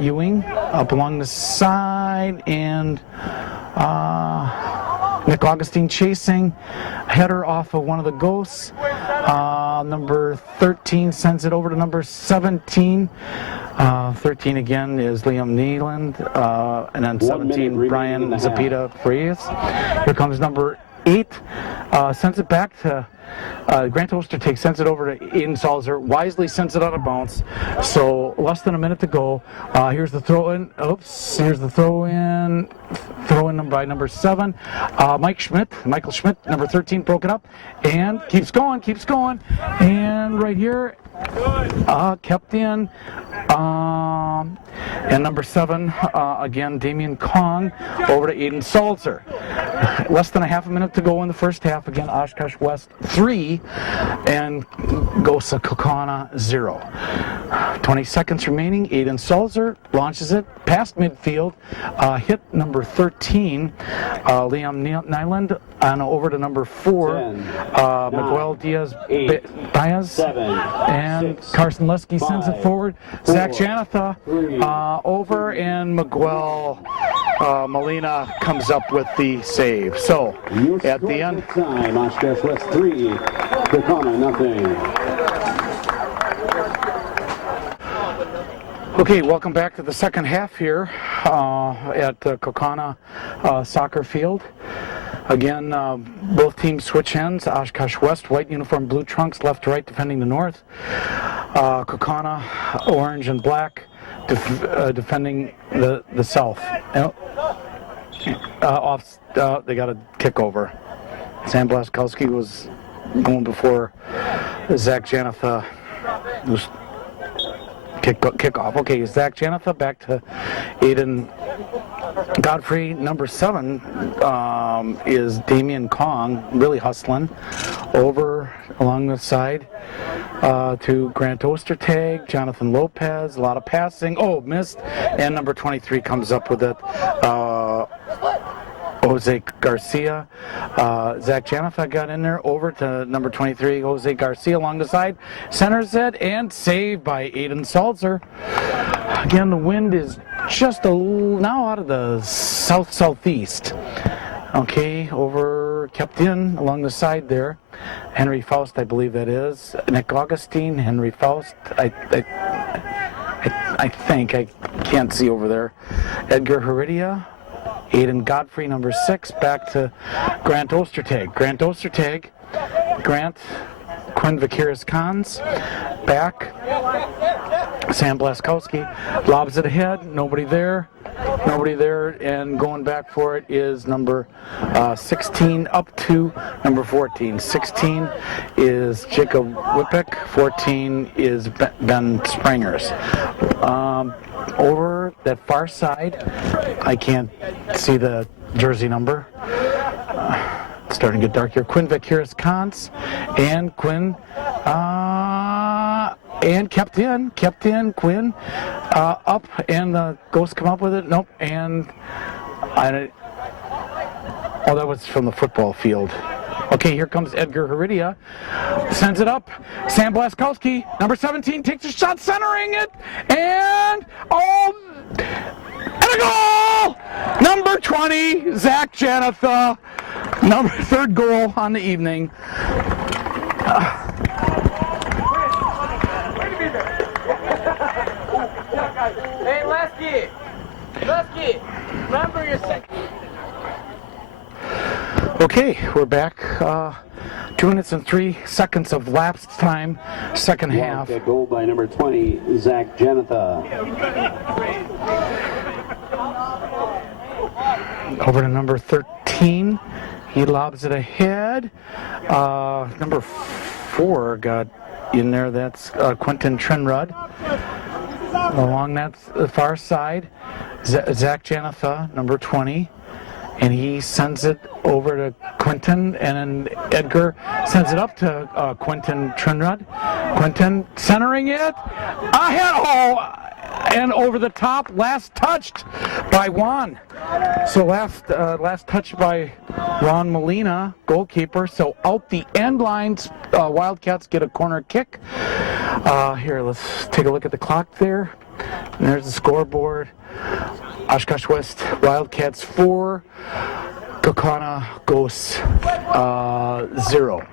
Ewing up along the side, and Nick Augustine chasing, header off of one of the Ghosts. Number 13 sends it over to number 17. 13 again is Liam Nealand, and then 17 Brian Zapita Frias. Here comes number 8, sends it back to Grant Ostertag, sends it over to Aiden Salzer, wisely sends it out of bounds. So less than a minute to go. Here's the throw in. Oops, here's the throw in. Throw in by number 7. Michael Schmidt, number 13, broke it up and keeps going. And right here, kept in. And number 7, again, Damian Kong over to Aiden Salzer. Less than a half a minute to go in the first half. Again, Oshkosh West 3 and Gosa Kaukauna 0. 20 seconds remaining. Aiden Salzer launches it past midfield. Hit number 13, Liam Nyland, and over to number 4, Miguel Diaz-Baez, and 6, Carson Lesky 5, sends it forward. 4, Zach Janatha over, and Miguel Molina comes up with the save. So at the end, time, Oshkosh West 3, Kaukauna nothing. Okay, welcome back to the second half here at Kaukauna soccer field. Again, both teams switch ends. Oshkosh West, white uniform, blue trunks, left to right, defending the north. Kaukauna, orange and black, defending the south. They got a kick over. Sam Blaskowski was going before Zach Janatha was kick off. Okay, Zach Janatha back to Aiden Godfrey. Number 7 is Damian Kong, really hustling over along the side to Grant Ostertag, Jonathan Lopez, a lot of passing. Oh, missed. And number 23 comes up with it. Jose Garcia. Zach Janatha got in there over to number 23, Jose Garcia along the side. Centers it and saved by Aiden Salzer. Again, the wind is just now out of the south-southeast. Okay, over, kept in along the side there. Henry Faust, I believe that is. Nick Augustine, Henry Faust, I think, I can't see over there. Edgar Heredia, Aiden Godfrey, number 6, back to Grant Ostertag. Grant Ostertag, Grant, Quinn Vakiris-Cons, back. Sam Blaskowski lobs it ahead, nobody there, and going back for it is number 16 up to number 14. 16 is Jacob Whippick, 14 is Ben Springers. Over that far side, I can't see the jersey number. It's starting to get dark here. Quinn Vakiris-Cons, and Quinn, and kept in, Quinn, up, and the Ghosts come up with it. Nope, and that was from the football field. Okay, here comes Edgar Heredia, sends it up. Sam Blaskowski, number 17, takes a shot, centering it, and a goal! Number 20, Zach Janatha, third goal on the evening. Hey, Lesky, remember your second. Okay, we're back. 2 minutes and 3 seconds of lapsed time, second half. A goal by number 20, Zach Janatha. Over to number 13. He lobs it ahead. Number 4 got in there. That's Quentin Trenrud. Along that far side, Zach Janatha, number 20. And he sends it over to Quentin, and then Edgar sends it up to Quentin Trenrud. Quentin centering it. Ahead, and over the top, last touched by Juan. So last touch by Ron Molina, goalkeeper. So out the end lines, Wildcats get a corner kick. Here, let's take a look at the clock there. And there's the scoreboard. Oshkosh West Wildcats 4, Kaukauna Ghosts 0.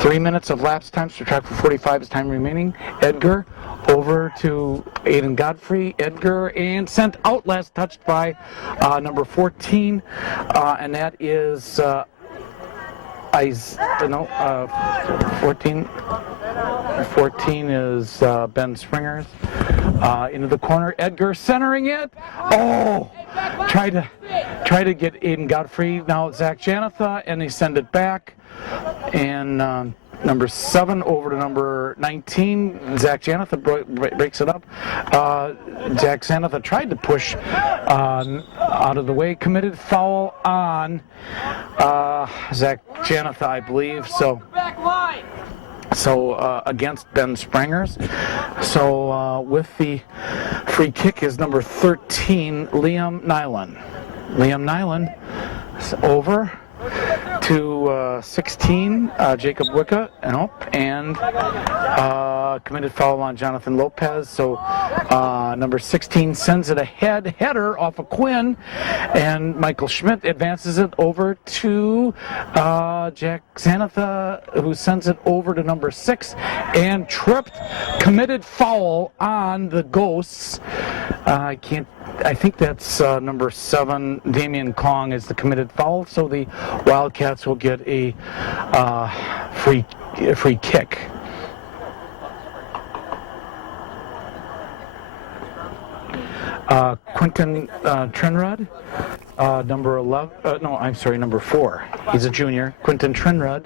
3 minutes of lapse time, subtract for 45 is time remaining. Edgar over to Aiden Godfrey. Edgar, and sent out, last touched by number 14, and that is 14 is Ben Springers. Into the corner, Edgar centering it. Try to get Aiden Godfrey. Now Zach Janatha, and they send it back. And number 7 over to number 19. Zach Janatha breaks it up. Zach Janatha tried to push out of the way. Committed foul on Zach Janatha, I believe. So against Ben Springers. So with the free kick is number 13, Liam Nyland. Liam Nyland over to 16, Jacob Wicca, and committed foul on Jonathan Lopez. So number 16 sends it ahead, header off of Quinn, and Michael Schmidt advances it over to Jack Zanatha, who sends it over to number 6, and tripped, committed foul on the Ghosts. I think that's number 7, Damian Kong, is the committed foul, so the Wildcats will get a free kick. Quentin Trenrud, number 4. He's a junior. Quentin Trenrud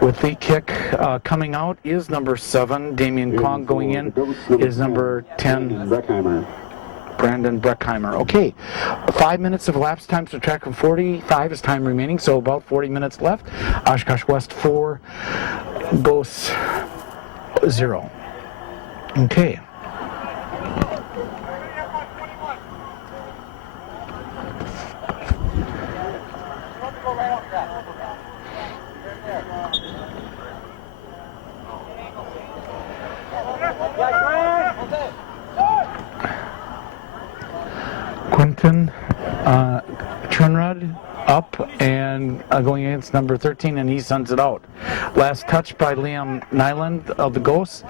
with the kick coming out is number 7. Damian Kong going in is number 10. Brandon Breckheimer. Okay, 5 minutes of elapsed time, so track of 45 is time remaining, so about 40 minutes left. Oshkosh West 4, Bose 0. Okay. Quentin Trenrud up and going against number 13, and he sends it out. Last touch by Liam Nyland of the Ghosts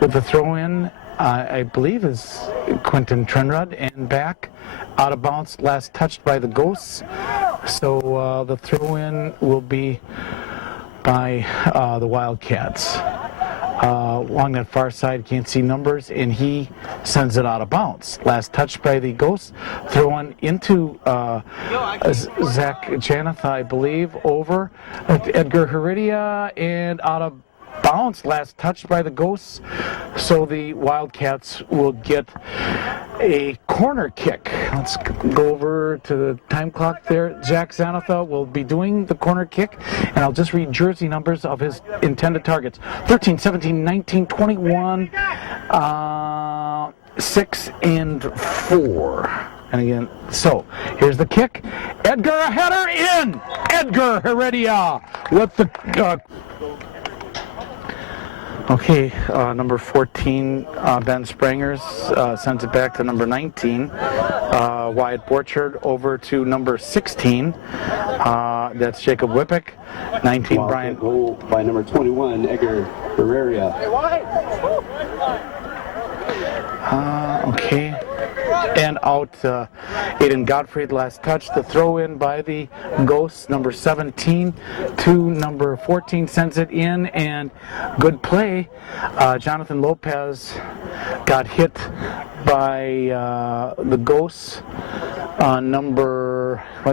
with the throw-in, I believe is Quentin Trenrud, and back out of bounds. Last touched by the Ghosts. So the throw-in will be by the Wildcats. Along that far side, can't see numbers, and he sends it out of bounds. Last touch by the Ghosts, thrown into Zach Janeth, I believe, over Edgar Heredia, and out of bounds. Last touch by the Ghosts, so the Wildcats will get a corner kick. Let's go over to the time clock there. Jack Zanatha will be doing the corner kick, and I'll just read jersey numbers of his intended targets: 13, 17, 19, 21, 6, and 4. And again, so here's the kick. Edgar, a header in! Edgar Heredia with the okay, number 14, Ben Sprangers sends it back to number 19, Wyatt Borchard, over to number 16, that's Jacob Whippick, 19, Brian. Goal by number 21, Edgar Herrera. Okay. And out Aiden Gottfried, last touch. The throw in by the Ghosts, number 17 to number 14, sends it in, and good play. Jonathan Lopez got hit by the Ghosts. What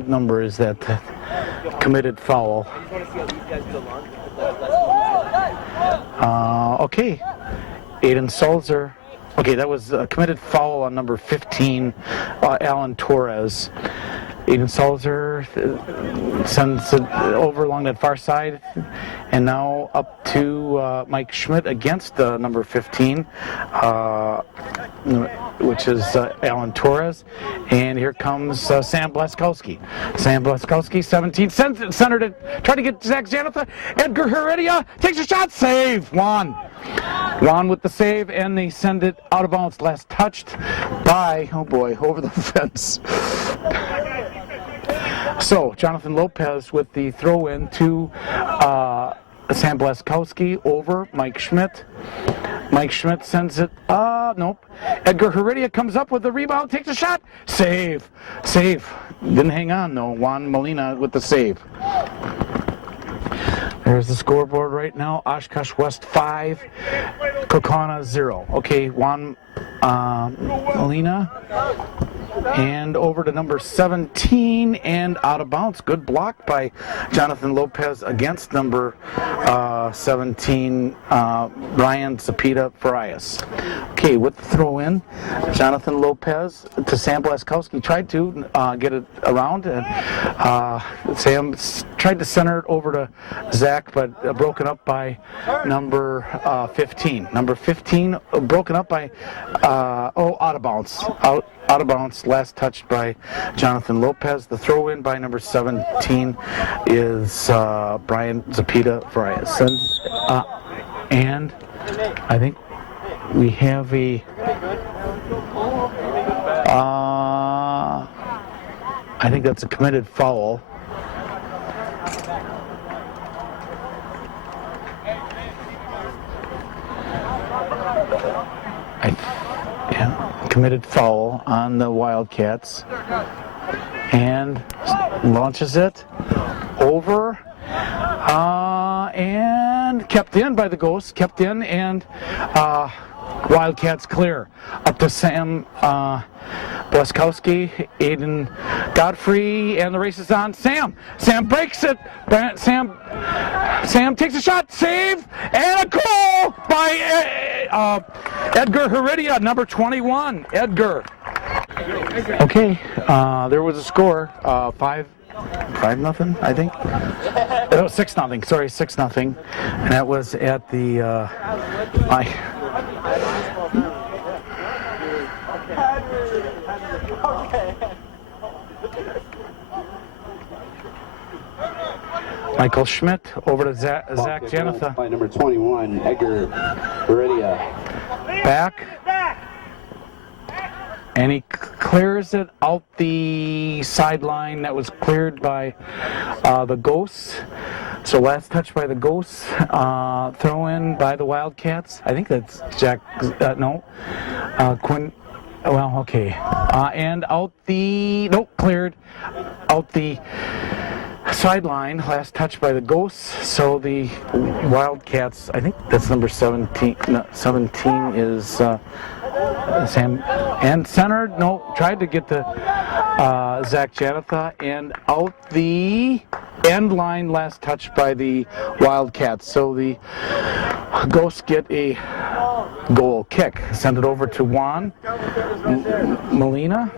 number is that? Committed foul. Okay. Aiden Sulzer. Okay, that was a committed foul on number 15, Alan Torres. Aiden Sulzer sends it over along that far side, and now up to Mike Schmidt against number 15, which is Alan Torres. And here comes Sam Blaskowski. Sam Blaskowski, 17, centered it, tried to get Zach Janatha. Edgar Heredia takes a shot, save, Juan with the save, and they send it out of bounds. Last touched by, oh boy, over the fence. So, Jonathan Lopez with the throw-in to Sam Blaskowski over Mike Schmidt. Mike Schmidt sends it, nope. Edgar Heredia comes up with the rebound, takes a shot, save. Didn't hang on though, Juan Molina with the save. There's the scoreboard right now. Oshkosh West 5, Kaukauna 0. Okay, Juan Molina. And over to number 17 and out of bounds. Good block by Jonathan Lopez against number 17, Brian Zapita Farias. Okay, with the throw in, Jonathan Lopez to Sam Blaskowski. Tried to get it around, and Sam tried to center it over to Zach, but broken up by number 15. Number 15 broken up by, out of bounds. Out of bounds, last touched by Jonathan Lopez. The throw in by number 17 is Brian Zapita Farias. And I think we have a I think that's a committed foul. Committed foul on the Wildcats, and launches it over and kept in by the Ghosts, and Wildcats clear. Up to Sam Blaskowski, Aiden Godfrey, and the race is on. Sam breaks it. Sam takes a shot, save, and a goal by Edgar Heredia, number 21. Edgar. Okay, there was a score, 5-0, I think. Oh, 6-0. Sorry, 6-0, and that was at the Michael Schmidt over to Zach Janatha. By number 21, Edgar Heredia. Back. And he clears it out the sideline that was cleared by the Ghosts. So last touch by the Ghosts, throw in by the Wildcats. I think that's Jack, Quinn, well, okay. And out the, cleared out the sideline, last touch by the Ghosts. So the Wildcats, I think that's number 17, 17 is Sam, and centered, tried to get the Zach Janatha, and out the end line, last touch by the Wildcats. So the Ghosts get a goal kick. Send it over to Juan Molina.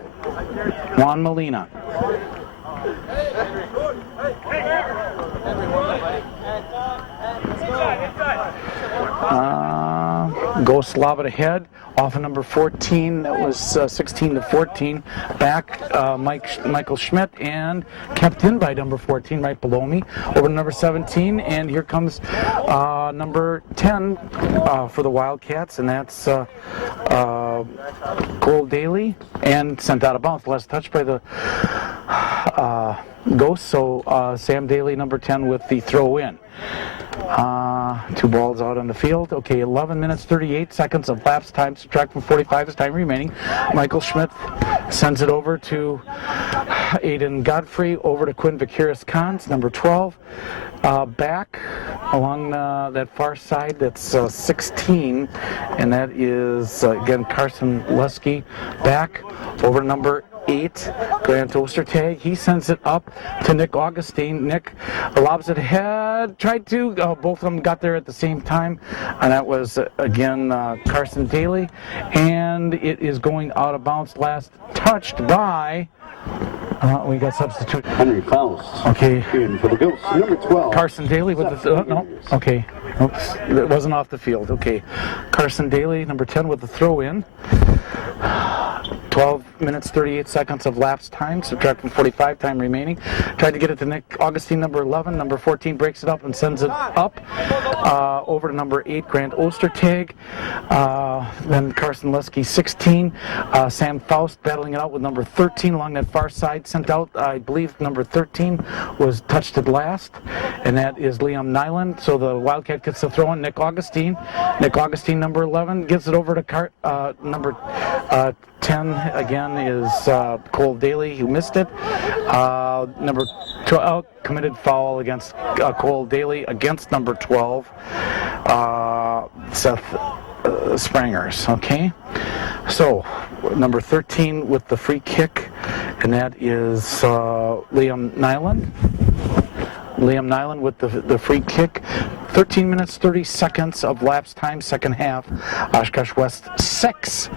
Ghosts lob it ahead off of number 14. That was 16-14. Back Michael Schmidt, and kept in by number 14 right below me. Over to number 17, and here comes number 10 for the Wildcats, and that's Cole Daly, and sent out of bounds. Last touch by the Ghosts. So Sam Daly, number 10, with the throw in. 2 balls out on the field. Okay, 11 minutes 38 seconds of lapse time. Subtract from 45 is time remaining. Michael Schmidt sends it over to Aiden Godfrey, over to Quinn Vakiris-Kans, number 12. Back along that far side, that's 16, and that is again Carson Lesky. Back over to number 8, Grant Ostertag. He sends it up to Nick Augustine. Nick lobs it ahead. Tried to, both of them got there at the same time, and that was again Carson Daly. And it is going out of bounds. Last touched by. We got substitute. Henry Faust. Okay. In for the Ghosts, number 12. Carson Daly with the no. Okay. Oops. It wasn't off the field. Okay. Carson Daly, number 10, with the throw in. 12 minutes 38 seconds of lapse time. Subtract from 45, time remaining. Tried to get it to Nick Augustine, number 11. Number 14 breaks it up and sends it up over to number 8, Grant Ostertag. Then Carson Lesky, 16. Sam Faust battling it out with number 13 along that far side. Sent out, I believe, number 13 was touched at last, and that is Liam Nyland. So the Wildcat gets the throw in. Nick Augustine, number 11, gives it over to number 10 again is Cole Daly, who missed it. Number 12 committed foul against Cole Daly against number 12, Seth Sprangers. Okay, so number 13 with the free kick, and that is Liam Nyland. With the free kick. 13 minutes 30 seconds of lapse time, second half. Oshkosh West 6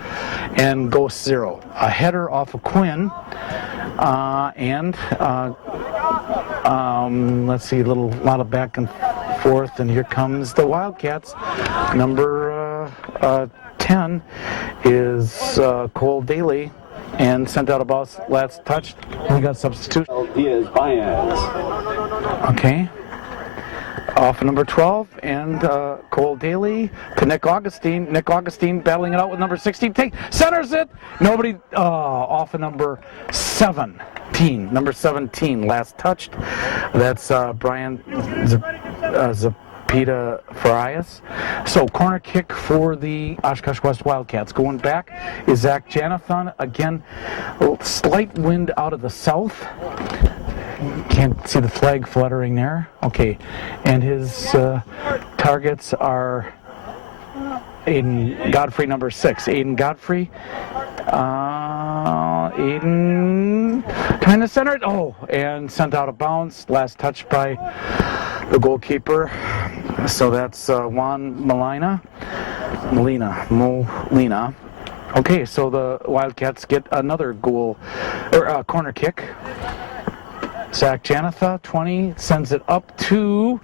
and Ghost 0. A header off of Quinn, and let's see, a lot of back and forth, and here comes the Wildcats. Number 10 is Cole Daly, and sent out a ball last touched. We got substitute. Diaz-Baez. Okay. Off number 12, and Cole Daly to Nick Augustine. Nick Augustine battling it out with number 16. Centers it. Nobody. Off of number 17. Number 17, last touched. That's Brian Zapita Farias. So corner kick for the Oshkosh West Wildcats. Going back is Zach Janathan. Again, a slight wind out of the south. Can't see the flag fluttering there. Okay, and his targets are Aiden Godfrey, number 6. Aiden Godfrey. Aiden trying to center it. Oh, and sent out of bounds. Last touch by the goalkeeper. So that's Juan Molina. Okay, so the Wildcats get another goal, or corner kick. Zach Janatha, 20, sends it up to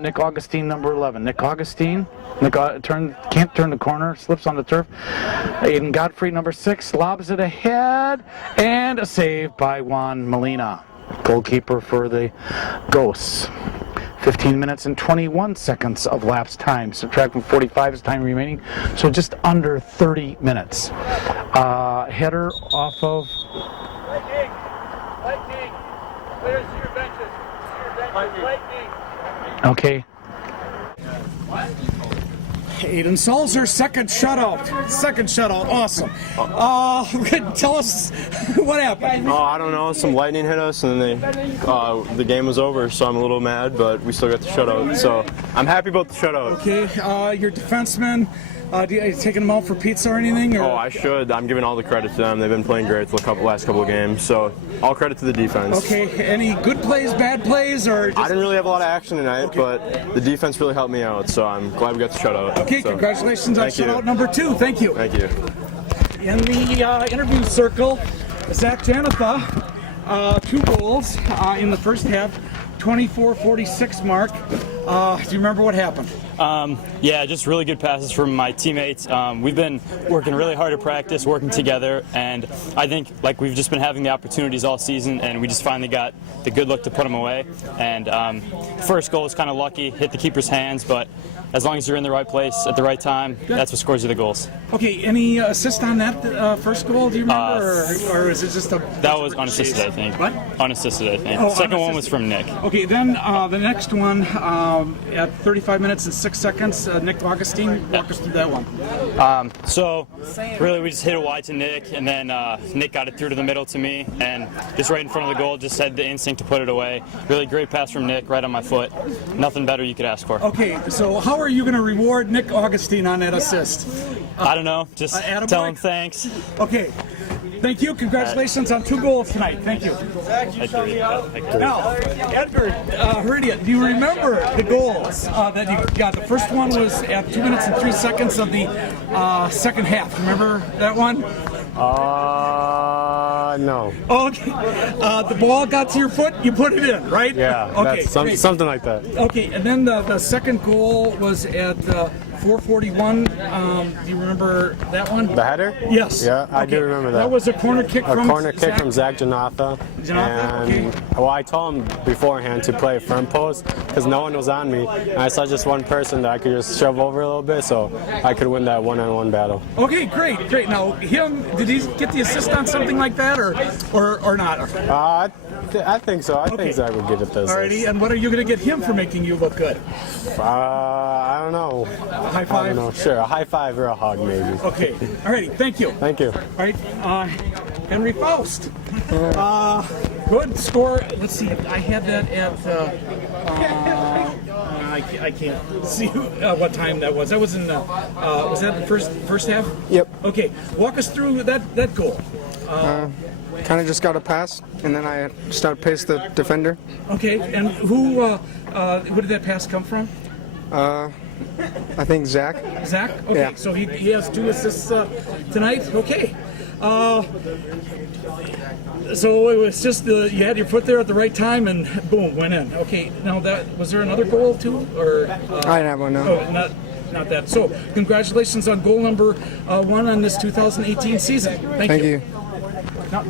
Nick Augustine, number 11. Nick Augustine, can't turn the corner, slips on the turf. Aiden Godfrey, number 6, lobs it ahead, and a save by Juan Molina, goalkeeper for the Ghosts. 15 minutes and 21 seconds of lapsed time. Subtract from 45 is time remaining, so just under 30 minutes. Header off of... Lightning. Players to your benches. Lightning. Okay. Aiden Salzer, second shutout, awesome. Tell us what happened. Oh, I don't know. Some lightning hit us, and then the game was over. So I'm a little mad, but we still got the shutout. So I'm happy about the shutout. Okay, your defensemen. Are you taking them out for pizza or anything? Or? Oh, I should. I'm giving all the credit to them. They've been playing great the last couple of games. So all credit to the defense. Okay. Any good plays, bad plays, or? I didn't really have a lot of action tonight, but the defense really helped me out. So I'm glad we got the shutout. Okay. So, congratulations on shutout number 2. Thank you. Thank you. In the interview circle, Zach Janatha, 2 goals in the first half, 24-46 mark. Do you remember what happened? Yeah, just really good passes from my teammates. We've been working really hard at practice, working together, and I think we've just been having the opportunities all season, and we just finally got the good look to put them away. And first goal was kind of lucky, hit the keeper's hands, but as long as you're in the right place at the right time, that's what scores you the goals. Okay, any assist on that first goal? Do you remember, or is it just a? That was unassisted, I think. What? Unassisted, I think. Oh, Second one was from Nick. Okay, then the next one at 35 minutes and 6 seconds, Nick Augustine, walk us through that one. So really we just hit it wide to Nick, and then Nick got it through to the middle to me, and just right in front of the goal, just had the instinct to put it away. Really great pass from Nick, right on my foot. Nothing better you could ask for. Okay, so how are you going to reward Nick Augustine on that assist? I don't know, just tell him thanks. Okay, thank you. Congratulations on 2 goals tonight. Thank you. Now, Edgar Heredia, do you remember the goals that you got? The first one was at 2 minutes and 3 seconds of the second half. Remember that one? No. Okay. The ball got to your foot, you put it in, right? Yeah, okay, that's something like that. Okay, and then the second goal was at 4:41. Do you remember that one? The header? Yes. Yeah, I do remember that. That was a corner kick from Zach Janatha. And well, I told him beforehand to play firm post because no one was on me, and I saw just one person that I could just shove over a little bit, so I could win that one-on-one battle. Okay, great. Now, did he get the assist on something like that, or not? I think so. I think Zach would get it this. Alrighty, and what are you going to get him for making you look good? I don't know. A high five? I don't know. Sure, a high five or a hug maybe. Okay. Alrighty, thank you. Thank you. All right, Henry Faust. Good score. Let's see. I had that at. I can't see what time that was. That was in. Was that the first half? Yep. Okay. Walk us through that goal. Kind of just got a pass, and then I started pace the defender. Okay. And who did that pass come from? I think Zach. Zach? Okay, Yeah. so he has 2 assists tonight? Okay. So it was just you had your foot there at the right time and boom, went in. Okay, now was there another goal too? Or I didn't have one, no. Oh, not that. So congratulations on goal number 1 on this 2018 season. Thank you. you. Now,